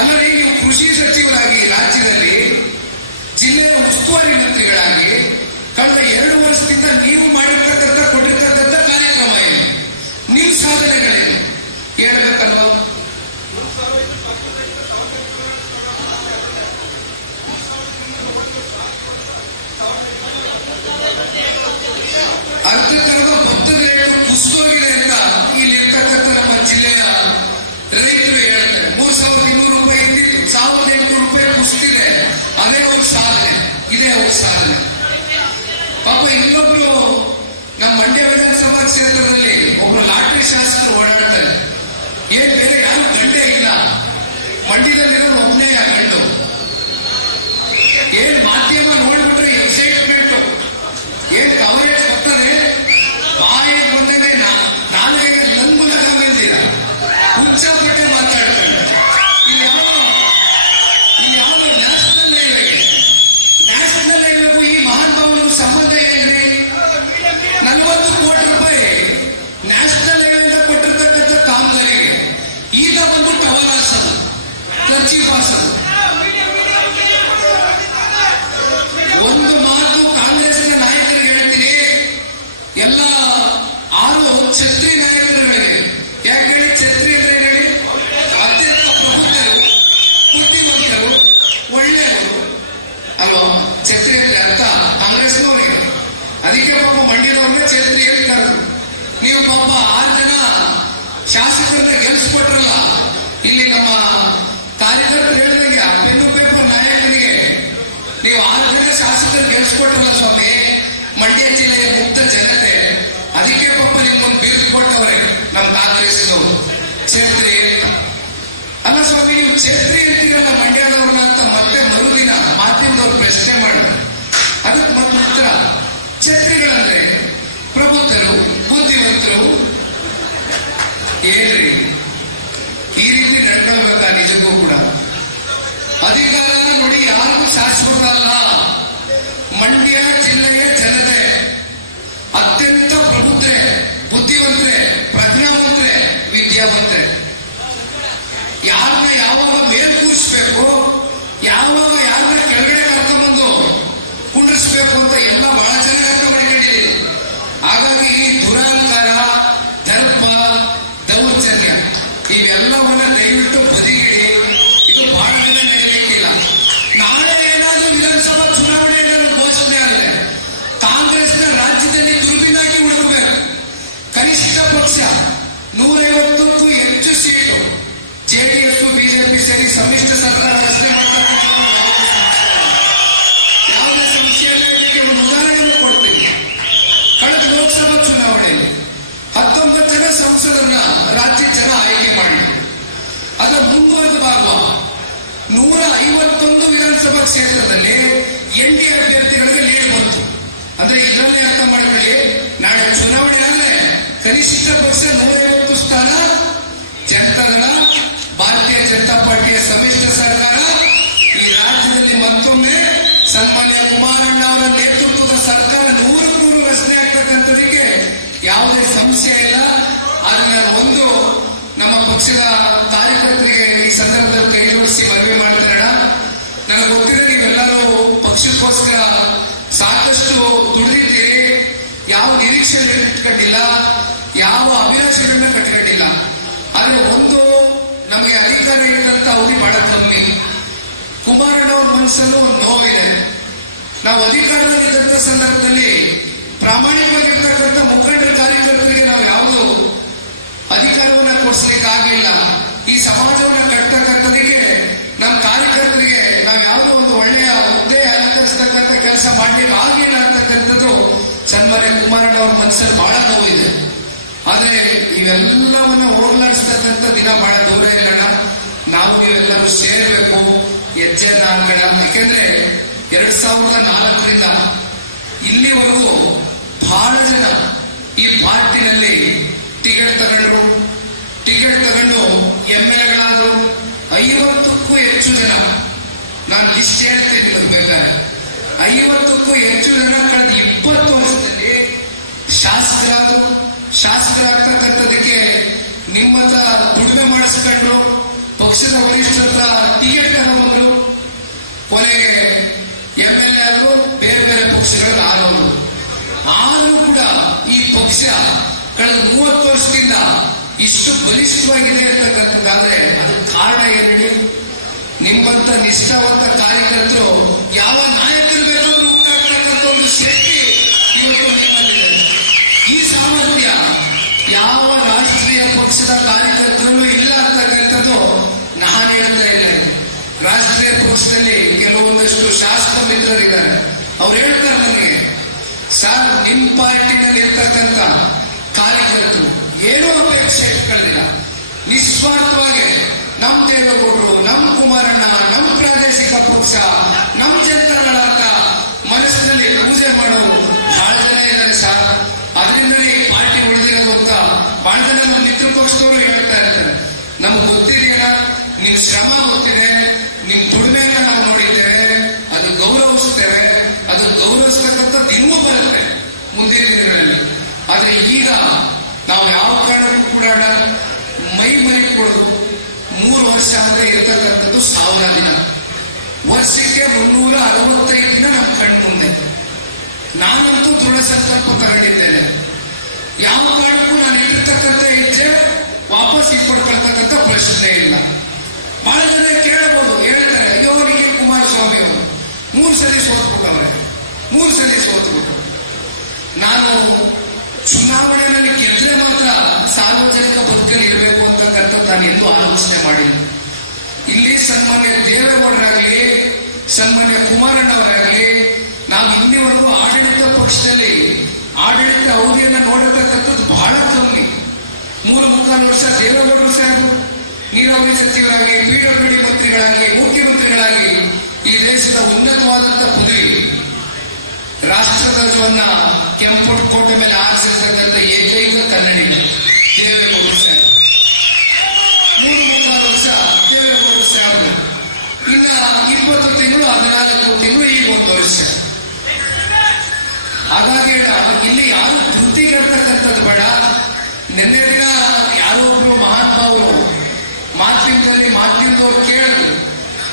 ಅಲ್ಲದೆ ನೀವು ಕೃಷಿ ಸಚಿವರಾಗಿ ರಾಜ್ಯದಲ್ಲಿ ಜಿಲ್ಲೆಯ ಉಸ್ತುವಾರಿ ಮಂತ್ರಿಗಳಾಗಿ ಕಳೆದ 2 ವರ್ಷದಿಂದ ನೀವು ಮಾಡಿರ್ತಕ್ಕಂಥ ಕೊಟ್ಟಿರ್ತಕ್ಕಂಥ ಕಾರ್ಯಕ್ರಮ ಏನು, ನಿಮ್ಮ ಸಾಧನೆಗಳೇನು ಹೇಳ್ಬೇಕಲ್ವ? ಅರ್ಧಕ್ಕರ್ಧ ಭತ್ತದ ರೇಟು ಕುಸಿದೋಗಿದೆ ಅಂತ ಇಲ್ಲಿರ್ತಕ್ಕಂಥ ನಮ್ಮ ಜಿಲ್ಲೆಯ ರೈತರು ಹೇಳ್ತಾರೆ. 3,200 ರೂಪಾಯಿ ಇದ್ದಿದ್ದು 1,800 ರೂಪಾಯಿ ಕುಸಿದಿದೆ. ಅದೇ ಒಂದು ಸಾಧನೆ, ಇದೇ ಒಂದು ಸಾಧನೆ. ಪಾಪ ಇನ್ನೊಬ್ರು ನಮ್ಮ ಮಂಡ್ಯ ವಿಧಾನಸಭಾ ಕ್ಷೇತ್ರದಲ್ಲಿ ಒಬ್ರು ಲಾಟ್ರಿ ಶಾಸಕರು ಓಡಾಡ್ತಾರೆ. ಏನ್ ಬೇರೆ ಯಾರು ಗಂಡೇ ಇಲ್ಲ, ಮಂಡ್ಯದಲ್ಲಿರೋ ಒಬ್ಬನೇ ಗಂಡು. ಏನ್ ಮಾಧ್ಯಮ ನೋಡ್ಬಿಟ್ರೆ ಎಕ್ಸೈಟ್ಮೆಂಟ್, ಏನ್ ಕವರೇಜ್ ಬರ್ತದೆ, ಬಾಯಿ ಬಂದಂಗೆ ನಾಳೆಗೆ ಲಂಗುಲಗ ಬಂದಿರ ಹುಚ್ಚಪಟ್ಟೆ ಮಾತಾಡ್ತಾರೆ. ಇಲ್ಲಿ ಯಾವುದು ನ್ಯಾಷನಲ್ ಹೈವೇಗೂ ಈ ಮಹಾನ್ ಭಾವನೂ ಸಂಬಂಧ ಏನ್ರಿ? 40 ಕೋಟಿ ರೂಪಾಯಿ ನ್ಯಾಷನಲ್ ಹೈವೇಯಿಂದ ಕೊಟ್ಟಿರ್ತಕ್ಕಂಥ ಕಾಮಗಾರಿಗೆ ಈಗ ಒಂದು ಟವರ್ ಹಾಸೋದು, ಕರ್ಚಿ ಹಾಸೋದು. ಒಂದು ಮಾತು ಕಾಂಗ್ರೆಸ್ನ ನಾಯಕರಿಗೆ ಹೇಳ್ತೀನಿ, ಎಲ್ಲ 6 ಛತ್ರಿ ನಾಯಕರುಗಳಿಗೆ. ಯಾಕೆ ಹೇಳಿ? ಛತ್ರಿ ಅಂದ್ರೆ ಹೇಳಿ, ಅತ್ಯಂತ ಪ್ರಬುದ್ಧರು, ಬುದ್ಧಿವಂತರು, ಒಳ್ಳೆಯವರು ಅಲ್ವಾ? ಛತ್ರಿ ಅಂದ್ರೆ ಅರ್ಥ ಕಾಂಗ್ರೆಸ್ನವರಿಗೆ. ಅದಕ್ಕೆ ಪಾಪ ಮಂಡ್ಯದವ್ರನ್ನ ಛತ್ರಿ ಹೇಳ್ತಾರೆ. ನೀವು ಪಾಪ 6 ಜನ ಶಾಸಕರನ್ನ ಗೆಲ್ಲಿಸ್ಕೊಟ್ರಲ್ಲ, ಇಲ್ಲಿ ನಮ್ಮ ಕಾರ್ಯಕರ್ತರು ಹೇಳಿದಂಗೆ ಪೆನ್ನು ಪೇಪರ್ ನಾಯಕರಿಗೆ ನೀವು 6 ಜನ ಶಾಸಕರು ಗೆಲ್ಸ್ಕೊಟ್ರಲ್ಲ ಸ್ವಾಮಿ, ಮಂಡ್ಯ ಜಿಲ್ಲೆಯ ಮುಕ್ತ ಜನತೆ. ಅದಕ್ಕೆ ಪಾಪ ನಿಮ್ಗೊಂದು ಬಿರುದು ಕೊಟ್ಟವ್ರೆ ನಮ್ಮ ಕಾಂಗ್ರೆಸ್ನವರು, ಛತ್ರಿ ಅಲ್ಲ ಸ್ವಾಮಿ. ನೀವು ಛತ್ರಿ ಅಂತೀರಲ್ಲ ಮಂಡ್ಯದವ್ರನ್ನ ಅಂತ ಮತ್ತೆ ಮರುದಿನ ಮಾಧ್ಯಮದವ್ರು ಪ್ರಶ್ನೆ ಮಾಡಿದ್ರು. ಅದಕ್ಕೆ ಮಾತ್ರ ಛತ್ರಿಗಳಂದ್ರೆ ಪ್ರಬುದ್ಧರು, ಬುದ್ಧಿವಂತರು. ಏನ್ರಿ ಈ ರೀತಿ ನಡ್ಕೊಳ್ಬೇಕಾ? ನಿಜಕ್ಕೂ ಕೂಡ ಅಧಿಕಾರನ ನೋಡಿ ಯಾರಿಗೂ ಶಾಶ್ವತ ಅಲ್ಲ. ಮಂಡ್ಯ ಜಿಲ್ಲೆಯ ಜನತೆ ಅತ್ಯಂತ ಪ್ರಬುದ್ಧರೆ, ಬುದ್ಧಿವಂತರೆ, ಪ್ರಜ್ಞಾವಂತರೆ, ವಿದ್ಯಾವಂತರೆ. ಯಾರನ್ನ ಯಾವಾಗ ಮೇಲ್ ಕೂರಿಸ್ಬೇಕು, ಯಾವಾಗ ಯಾರನ್ನ ಕೆಳಗಡೆ ಕರ್ಕೊಂಡ್ಬಂದು ಕುಂಡ್ರಿಸ್ಬೇಕು ಅಂತ ಎಲ್ಲ ಬಹಳ ಜನ ಅರ್ಥ ಮಾಡಿಕೊಂಡಿದೆ. ಹಾಗಾಗಿ ಈ ದುರಹಂಕಾರ, ದರ್ಪ, ದೌರ್ಜನ್ಯ ಇವೆಲ್ಲವನ್ನ ದಯವಿಟ್ಟು ಬದಿಗಿಡಿ. ಇದು ಬಹಳ ದಿನ ನಡೆಯಲಿಕ್ಕಿಲ್ಲ. ನಾಳೆ ಏನಾದ್ರೂ ವಿಧಾನಸಭಾ ಚುನಾವಣೆ ಘೋಷಣೆ ಆದರೆ ಕಾಂಗ್ರೆಸ್ನ ರಾಜ್ಯದಲ್ಲಿ ದುರ್ಬಿನಾಗಿ ಉಳಿದಬೇಕು. ಕನಿಷ್ಠ ಪಕ್ಷ 150ಕ್ಕೂ ಹೆಚ್ಚು ಸೀಟು ಜೆಡಿಎಸ್ ಬಿಜೆಪಿ ಸೇರಿ ಸಮ್ಮಿಶ್ರ ಸರ್ಕಾರ ರಚನೆ ಮಾಡ್ತಾರೆ. ಯಾವುದೇ ಸಮಸ್ಯೆ ಇಲ್ಲ. ಇದಕ್ಕೆ ಒಂದು ಉದಾಹರಣೆ ಕೊಡ್ತೀನಿ. ಕಳೆದ ಲೋಕಸಭಾ ಚುನಾವಣೆಯಲ್ಲಿ 19 ಜನ ಸಂಸದರನ್ನ ರಾಜ್ಯ ಜನ ಆಯ್ಕೆ ಮಾಡಿದ್ರು. ಅದರ ಮುಂದುವರೆದ ಭಾಗ 151 ವಿಧಾನಸಭಾ ಕ್ಷೇತ್ರದಲ್ಲಿ ಎನ್ಡಿಎ ಅಭ್ಯರ್ಥಿಗಳಿಗೆ ಲೀಡ್ ಬಂತು. ಅಂದ್ರೆ ಇದರಲ್ಲೇ ಅರ್ಥ ಮಾಡಿಕೊಳ್ಳಿ, ನಾಳೆ ಚುನಾವಣೆ ಆದ್ರೆ ಕನಿಷ್ಠ ಪಕ್ಷ 150 ಸ್ಥಾನ ಜನತಾದಳ, ಭಾರತೀಯ ಜನತಾ ಪಾರ್ಟಿಯ ಸಮ್ಮಿಶ್ರ ಸರ್ಕಾರ ಈ ರಾಜ್ಯದಲ್ಲಿ ಮತ್ತೊಮ್ಮೆ ಸನ್ಮಾನ್ಯ ಕುಮಾರಣ್ಣ ಅವರ ನೇತೃತ್ವದ ಸರ್ಕಾರ 100% ರಚನೆ ಆಗ್ತಕ್ಕಂಥದಕ್ಕೆ ಯಾವುದೇ ಸಂಶಯ ಇಲ್ಲ. ಆದ್ರೆ ಒಂದು ನಮ್ಮ ಪಕ್ಷದ ಕಾರ್ಯಕರ್ತರಿಗೆ ಈ ಸಂದರ್ಭದಲ್ಲಿ ಕೈ ಜೋಡಿಸಿ ಮನವಿ ಮಾಡಿದ್ರಣ. ನನಗೆ ಗೊತ್ತಿದೆ ನೀವೆಲ್ಲರೂ ಪಕ್ಷಕ್ಕೋಸ್ಕರ ಸಾಕಷ್ಟು ದುಡಿದಿದ್ದೀರಿ. ಯಾವ ನಿರೀಕ್ಷೆಗಳನ್ನು ಇಟ್ಕೊಂಡಿಲ್ಲ, ಯಾವ ಅಭಿಲಾಷೆಗಳನ್ನ ಕಟ್ಕೊಂಡಿಲ್ಲ. ಆದ್ರೆ ಒಂದು ನಮಗೆ ಅಧಿಕಾರ ಇದ್ದಂತ ಅವಧಿ ಬಹಳ ಕಮ್ಮಿ. ಕುಮಾರಣ್ಣ ಅವ್ರ ಮನಸ್ಸಲ್ಲೂ ಒಂದು ನೋವಿದೆ. ನಾವು ಅಧಿಕಾರದಲ್ಲಿದ್ದಂಥ ಸಂದರ್ಭದಲ್ಲಿ ಪ್ರಾಮಾಣಿಕವಾಗಿರ್ತಕ್ಕಂಥ ಮುಖಂಡರ ಕಾರ್ಯಕರ್ತರಿಗೆ ನಾವು ಯಾವುದು ಅಧಿಕಾರವನ್ನ ಕೊಡಿಸ್ಲಿಕ್ಕಾಗಲಿಲ್ಲ. ಈ ಸಮಾಜವನ್ನ ಕಟ್ಟತಕ್ಕಂಥದಕ್ಕೆ ನಮ್ಮ ಕಾರ್ಯಕರ್ತರಿಗೆ ನಾವು ಯಾವುದೋ ಒಂದು ಒಳ್ಳೆಯ ಹುದ್ದೆ ಅಲಂಕರಿಸತಕ್ಕಂಥ ಕೆಲಸ ಮಾಡ್ಲಿಕ್ಕೆ ಆಗಲಿಲ್ಲ ಅಂತಕ್ಕಂಥದ್ದು ಸನ್ಮಾನ್ಯ ಕುಮಾರಣ್ಣ ಅವ್ರ ಮನಸ್ಸಲ್ಲಿ ಬಹಳ ನೋವಿದೆ. ಆದ್ರೆ ಇವೆಲ್ಲವನ್ನ ಹೋಗ್ಲಾಡಿಸ್ತಕ್ಕಂಥ ದಿನ ಬಹಳ ದೂರ ಇರೋಣ. ನಾವು ನೀವೆಲ್ಲರೂ ಸೇರ್ಬೇಕು, ಹೆಜ್ಜೆನ ಹಾಕೋಣ. ಯಾಕೆಂದ್ರೆ 2004ರಿಂದ ಇಲ್ಲಿವರೆಗೂ ಬಹಳ ಜನ ಈ ಪಾರ್ಟಿನಲ್ಲಿ ಟಿಕೆಟ್ ತಗೊಂಡು MLAಗಳಾದ್ರು. 50ಕ್ಕೂ ಹೆಚ್ಚು ಜನ, ನಾನು ಲಿಸ್ಟ್ ಹೇಳ್ತೀನಿ ಬೇಕಾದ್ರೆ, 50ಕ್ಕೂ ಹೆಚ್ಚು ಜನ ಕಳೆದ 20 ವರ್ಷದಲ್ಲಿ ಶಾಸಕರಾಗ್ತಕ್ಕಂಥದಕ್ಕೆ ನಿಮ್ಮ ಹತ್ರ ದುಡಿಮೆ ಮಾಡಿಸ್ಕೊಂಡು ಪಕ್ಷದ ವರಿಷ್ಠರ ಹತ್ರ ಟಿಕೆಟ್ ತಗೊಂಡ್ರು. ಕೊನೆಗೆ MLA ಆದ್ರು, ಬೇರೆ ಬೇರೆ ಪಕ್ಷಗಳು ಆರೋರು. ಆದ್ರೂ ಕೂಡ ಈ ಪಕ್ಷ ಕಳೆದ 30 ವರ್ಷದಿಂದ ಇಷ್ಟು ಬಲಿಷ್ಠವಾಗಿದೆ ಅಂತಕ್ಕಂಥದ್ದಾದ್ರೆ ಅದು ಕಾರಣ ಏನು? ನಿಮ್ಮಂತ ನಿಷ್ಠಾವಂತ ಕಾರ್ಯಕರ್ತರು ಯಾವ ನಾಯಕರು ಬೇಕಾದ್ರೂ ಉಂಟಾಗ್ತಕ್ಕಂಥ ಒಂದು ಶಕ್ತಿ ಇವತ್ತು ನಿಮ್ಮಲ್ಲಿದೆ. ಬೇರೆ ಪಕ್ಷದಲ್ಲಿ ಕೆಲವೊಂದಷ್ಟು ಶಾಸಕ ಮಿತ್ರರಿದ್ದಾರೆ. ಅವ್ರು ಹೇಳ್ತಾರೆ ನನಗೆ, ಸರ್ ನಿಮ್ ಪಾರ್ಟಿನಲ್ಲಿ ಇರ್ತಕ್ಕಂಥ ಕಾರ್ಯಕರ್ತರು ಏನೂ ಅಪೇಕ್ಷೆ ಇಟ್ಕೊಳ್ಳಿಲ್ಲ, ನಿಸ್ವಾರ್ಥವಾಗಿ ನಮ್ ದೇವೇಗೌಡರು, ನಮ್ ಕುಮಾರಣ್ಣ, ನಮ್ ಪ್ರಾದೇಶಿಕ ಪಕ್ಷ, ನಮ್ ಜನಗಳಂತ ಮನಸ್ಸಿನಲ್ಲಿ ಪೂಜೆ ಮಾಡೋರು ಬಹಳ ಜನ ಇದ್ದಾರೆ ಸರ್. ಅದರಿಂದಲೇ ಈ ಪಾರ್ಟಿ ಉಳಿದಿರೋದು ಅಂತ ಬಹಳ ಜನ ನಮ್ಮ ಮಿತ್ರ ಪಕ್ಷದವರು ಹೇಳ್ತಾ ಇರ್ತಾರೆ. ನಮ್ಗೆ ಗೊತ್ತಿದೆಯಲ್ಲ, ನಿಮ್ ಶ್ರಮ ಗೊತ್ತಿದೆ, ನಿಮ್ ದುಡಿಮೆಯನ್ನ ನಾವು ನೋಡಿದ್ದೇವೆ, ಅದು ಗೌರವಿಸ್ತೇವೆ, ಅದು ಗೌರವಿಸ್ತಕ್ಕಂಥದ್ದು ಇನ್ನೂ ಬರುತ್ತೆ ಮುಂದಿನ ದಿನಗಳಲ್ಲಿ. ಆದ್ರೆ ಈಗ ನಾವು ಯಾವ ಕಾರಣಕ್ಕೂ ಕೂಡ ಮೈ ಮರಿ ಕೊಡೋದು 3 ವರ್ಷ ಅಂದ್ರೆ ಇರತಕ್ಕಂಥದ್ದು 1000 ದಿನ, ವರ್ಷಕ್ಕೆ 365 ದಿನ ನಮ್ಮ ಕಣ್ಣು ಮುಂದೆ. ನಾನಂತೂ ದೃಢ ಸಂಕಲ್ಪ ತಗೊಂಡಿದ್ದೇನೆ, ಯಾವ ಕಾರಣಕ್ಕೂ ನಾನು ಇಟ್ಟಿರ್ತಕ್ಕಂಥ ಹೆಜ್ಜೆ ವಾಪಸ್ ಇಟ್ಕೊಳ್ತಕ್ಕಂಥ ಪ್ರಶ್ನೆ ಇಲ್ಲ. ಬಹಳ ಜನ ಕೇಳಬಹುದು, ಹೇಳ್ತಾರೆ, ಅಯ್ಯೋ ಡಿ ಕುಮಾರಸ್ವಾಮಿ ಅವರು 3 ಸಲ ಸೋತ್ಬಿಟ್ಟವ್ರೆ, 3 ಸಲ ಸೋತ್ಬಿಟ್ಟು. ನಾನು ಚುನಾವಣೆಯಲ್ಲಿ ಗೆದ್ರೆ ಮಾತ್ರ ಸಾರ್ವಜನಿಕ ಬದುಕಲ್ಲಿ ಇರಬೇಕು ಅಂತಕ್ಕಂಥ ನಾನು ಎಲ್ಲೂ ಆಲೋಚನೆ ಮಾಡಿಲ್ಲ. ಇಲ್ಲಿ ಸನ್ಮಾನ್ಯ ದೇವೇಗೌಡರಾಗಲಿ, ಸನ್ಮಾನ್ಯ ಕುಮಾರಣ್ಣವರಾಗಲಿ, ನಾವು ಇಲ್ಲಿವರೆಗೂ ಆಡಳಿತ ಪಕ್ಷದಲ್ಲಿ ಆಡಳಿತ ಅವಧಿಯನ್ನ ನೋಡಿರ್ತಕ್ಕಂಥದ್ದು ಬಹಳ ಕಮ್ಮಿ. 3-3 ವರ್ಷ ದೇವೇಗೌಡರು ಸಾಹೇಬರು ನೀರಾವರಿ ಸಚಿವರಾಗಿ, ಪಿಡಬ್ಲ್ಯೂಡಿ ಮಂತ್ರಿಗಳಾಗಿ, ಮುಖ್ಯಮಂತ್ರಿಗಳಾಗಿ ಈ ದೇಶದ ಉನ್ನತವಾದಂತಹ ಪದವಿ, ರಾಷ್ಟ್ರಧ್ವಜವನ್ನ ಕೆಂಪು ಕೋಟೆ ಮೇಲೆ ಆರಿಸಿರ್ತಕ್ಕಂಥ ಏಕೈಕ ಕನ್ನಡಿಗ ದೇವೇಗೌಡರು ಸಾಹೇಬರು. 3-3 ವರ್ಷ ದೇವೇಗೌಡರು ಸಾಹೇಬರು. ಇನ್ನ 20 ತಿಂಗಳು, 14 ತಿಂಗಳು, ಈಗ 1 ವರ್ಷ. ಹಾಗಾಗಿ ಇಲ್ಲಿ ಯಾರು ತೃಪ್ತಿಗಿರ್ತಕ್ಕಂಥದ್ದು ಬೇಡ. ನಿನ್ನೆ ದಿನ ಯಾರೋ ಒಬ್ರು ಮಹಾತ್ಮ ಅವರು ಮಾಧ್ಯಮದವರು ಕೇಳಿದ್ರು,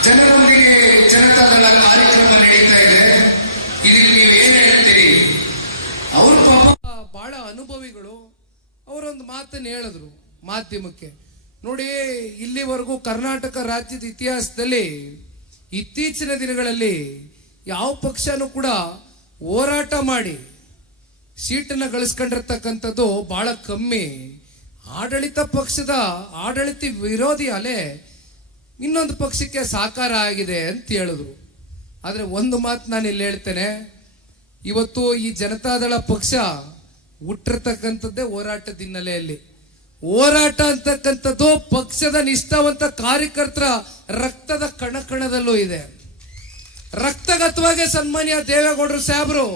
ಜನರೊಂದಿಗೆ ಜನತಾದಳ ಕಾರ್ಯಕ್ರಮ ನಡೀತಾ ಇದೆ, ಇದಕ್ಕೆ ನೀವೇನ್ ಹೇಳ್ತೀರಿ? ಅವ್ರ ಪಾಪ ಬಹಳ ಅನುಭವಿಗಳು. ಅವರೊಂದು ಮಾತನ್ನು ಹೇಳಿದ್ರು ಮಾಧ್ಯಮಕ್ಕೆ. ನೋಡಿ, ಇಲ್ಲಿವರೆಗೂ ಕರ್ನಾಟಕ ರಾಜ್ಯದ ಇತಿಹಾಸದಲ್ಲಿ ಇತ್ತೀಚಿನ ದಿನಗಳಲ್ಲಿ ಯಾವ ಪಕ್ಷನೂ ಕೂಡ ಹೋರಾಟ ಮಾಡಿ ಸೀಟನ್ನ ಗಳಿಸ್ಕೊಂಡಿರ್ತಕ್ಕಂಥದ್ದು ಬಹಳ ಕಮ್ಮಿ. ಆಡಳಿತ ಪಕ್ಷದ ಆಡಳಿತ ವಿರೋಧಿ ಅಲೆ ಇನ್ನೊಂದು ಪಕ್ಷಕ್ಕೆ ಸಾಕಾರ ಆಗಿದೆ ಅಂತ ಹೇಳಿದ್ರು. ಆದ್ರೆ ಒಂದು ಮಾತು ನಾನು ಇಲ್ಲಿ ಹೇಳ್ತೇನೆ, ಇವತ್ತು ಈ ಜನತಾದಳ ಪಕ್ಷ ಹುಟ್ಟಿರ್ತಕ್ಕಂಥದ್ದೇ ಹೋರಾಟದ ಹಿನ್ನೆಲೆಯಲ್ಲಿ. ಹೋರಾಟ ಅಂತಕ್ಕಂಥದ್ದು ಪಕ್ಷದ ನಿಷ್ಠಾವಂತ ಕಾರ್ಯಕರ್ತರ ರಕ್ತದ ಕಣಕಣದಲ್ಲೂ ಇದೆ. ರಕ್ತಗತವಾಗಿ ಸನ್ಮಾನ್ಯ ದೇವೇಗೌಡರು ಸಾಹೇಬರು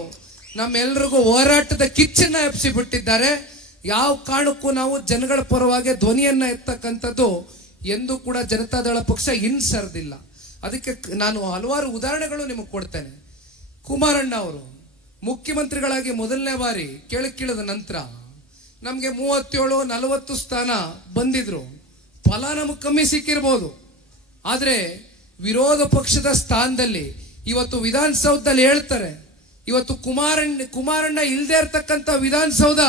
ನಮ್ಮೆಲ್ಲರಿಗೂ ಹೋರಾಟದ ಕಿಚ್ಚನ್ನ ಎಬ್ಸಿ ಬಿಟ್ಟಿದ್ದಾರೆ. ಯಾವ ಕಾರಣಕ್ಕೂ ನಾವು ಜನಗಳ ಪರವಾಗಿ ಧ್ವನಿಯನ್ನ ಎತ್ತಕ್ಕಂಥದ್ದು ಎಂದೂ ಕೂಡ ಜನತಾದಳ ಪಕ್ಷ ಹಿಂಸರ್ದಿಲ್ಲ. ಅದಕ್ಕೆ ನಾನು ಹಲವಾರು ಉದಾಹರಣೆಗಳು ನಿಮಗೆ ಕೊಡ್ತೇನೆ. ಕುಮಾರಣ್ಣ ಅವರು ಮುಖ್ಯಮಂತ್ರಿಗಳಾಗಿ ಮೊದಲನೇ ಬಾರಿ ಕೆಳಕ್ಕಿಳಿದ ನಂತರ ನಮಗೆ 37-40 ಸ್ಥಾನ ಬಂದಿದ್ರು. ಫಲ ನಮಗೆ ಕಮ್ಮಿ ಸಿಕ್ಕಿರ್ಬೋದು, ಆದ್ರೆ ವಿರೋಧ ಪಕ್ಷದ ಸ್ಥಾನದಲ್ಲಿ ಇವತ್ತು ವಿಧಾನಸೌಧದಲ್ಲಿ ಹೇಳ್ತಾರೆ, ಇವತ್ತು ಕುಮಾರಣ್ಣ ಇಲ್ಲದೆ ಇರ್ತಕ್ಕಂಥ ವಿಧಾನಸೌಧ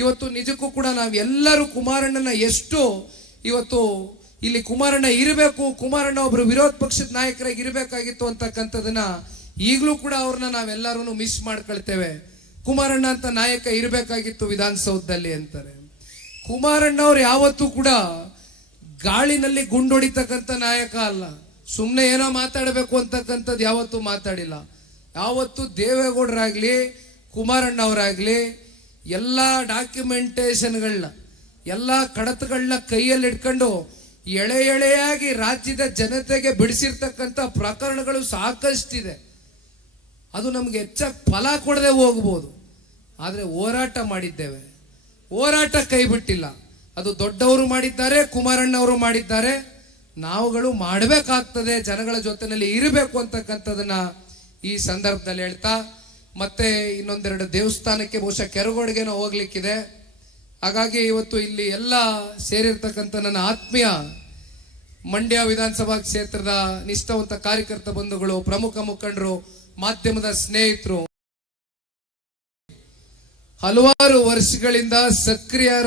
ಇವತ್ತು ನಿಜಕ್ಕೂ ಕೂಡ ನಾವೆಲ್ಲರೂ ಕುಮಾರಣ್ಣನ ಎಷ್ಟು ಇವತ್ತು ಇಲ್ಲಿ ಕುಮಾರಣ್ಣ ಇರಬೇಕು, ಕುಮಾರಣ್ಣ ಒಬ್ರು ವಿರೋಧ ಪಕ್ಷದ ನಾಯಕರಾಗಿ ಇರಬೇಕಾಗಿತ್ತು ಅಂತಕ್ಕಂಥದನ್ನ ಈಗಲೂ ಕೂಡ ಅವ್ರನ್ನ ನಾವೆಲ್ಲರೂ ಮಿಸ್ ಮಾಡ್ಕೊಳ್ತೇವೆ. ಕುಮಾರಣ್ಣ ಅಂತ ನಾಯಕ ಇರಬೇಕಾಗಿತ್ತು ವಿಧಾನಸೌಧದಲ್ಲಿ ಅಂತಾರೆ. ಕುಮಾರಣ್ಣ ಅವ್ರು ಯಾವತ್ತೂ ಕೂಡ ಗಾಳಿನಲ್ಲಿ ಗುಂಡೊಡಿತಕ್ಕಂಥ ನಾಯಕ ಅಲ್ಲ. ಸುಮ್ಮನೆ ಏನೋ ಮಾತಾಡಬೇಕು ಅಂತಕ್ಕಂಥದ್ದು ಯಾವತ್ತೂ ಮಾತಾಡಿಲ್ಲ. ಯಾವತ್ತು ದೇವೇಗೌಡರಾಗ್ಲಿ ಕುಮಾರಣ್ಣ ಅವರಾಗ್ಲಿ ಎಲ್ಲ ಡಾಕ್ಯುಮೆಂಟೇಶನ್ಗಳನ್ನ, ಎಲ್ಲ ಕಡತಗಳನ್ನ ಕೈಯಲ್ಲಿ ಇಟ್ಕೊಂಡು ಎಳೆಯಾಗಿ ರಾಜ್ಯದ ಜನತೆಗೆ ಬಿಡಿಸಿರ್ತಕ್ಕಂಥ ಪ್ರಕರಣಗಳು ಸಾಕಷ್ಟಿದೆ. ಅದು ನಮ್ಗೆ ಹೆಚ್ಚಾಗಿ ಫಲ ಕೊಡದೆ ಹೋಗ್ಬೋದು, ಆದ್ರೆ ಹೋರಾಟ ಮಾಡಿದ್ದೇವೆ, ಹೋರಾಟ ಕೈ ಬಿಟ್ಟಿಲ್ಲ. ಅದು ದೊಡ್ಡವರು ಮಾಡಿದ್ದಾರೆ, ಕುಮಾರಣ್ಣ ಅವರು ಮಾಡಿದ್ದಾರೆ, ನಾವುಗಳು ಮಾಡಬೇಕಾಗ್ತದೆ, ಜನಗಳ ಜೊತೆನಲ್ಲಿ ಇರಬೇಕು ಅಂತಕ್ಕಂಥದನ್ನ ಈ ಸಂದರ್ಭದಲ್ಲಿ ಹೇಳ್ತಾ, ಮತ್ತೆ ಇನ್ನೊಂದೆರಡು ದೇವಸ್ಥಾನಕ್ಕೆ ಬಹುಶಃ ಕೆರಗೋಡಿಗೆನೋ ಹೋಗ್ಲಿಕ್ಕಿದೆ. ಹಾಗಾಗಿ ಇವತ್ತು ಇಲ್ಲಿ ಎಲ್ಲ ಸೇರಿರ್ತಕ್ಕಂಥ ನನ್ನ ಆತ್ಮೀಯ ಮಂಡ್ಯ ವಿಧಾನಸಭಾ ಕ್ಷೇತ್ರದ ನಿಷ್ಠಾವಂತ ಕಾರ್ಯಕರ್ತ ಬಂಧುಗಳು, ಪ್ರಮುಖ ಮುಖಂಡರು, ಮಾಧ್ಯಮದ ಸ್ನೇಹಿತರು, ಹಲವಾರು ವರ್ಷಗಳಿಂದ ಸಕ್ರಿಯ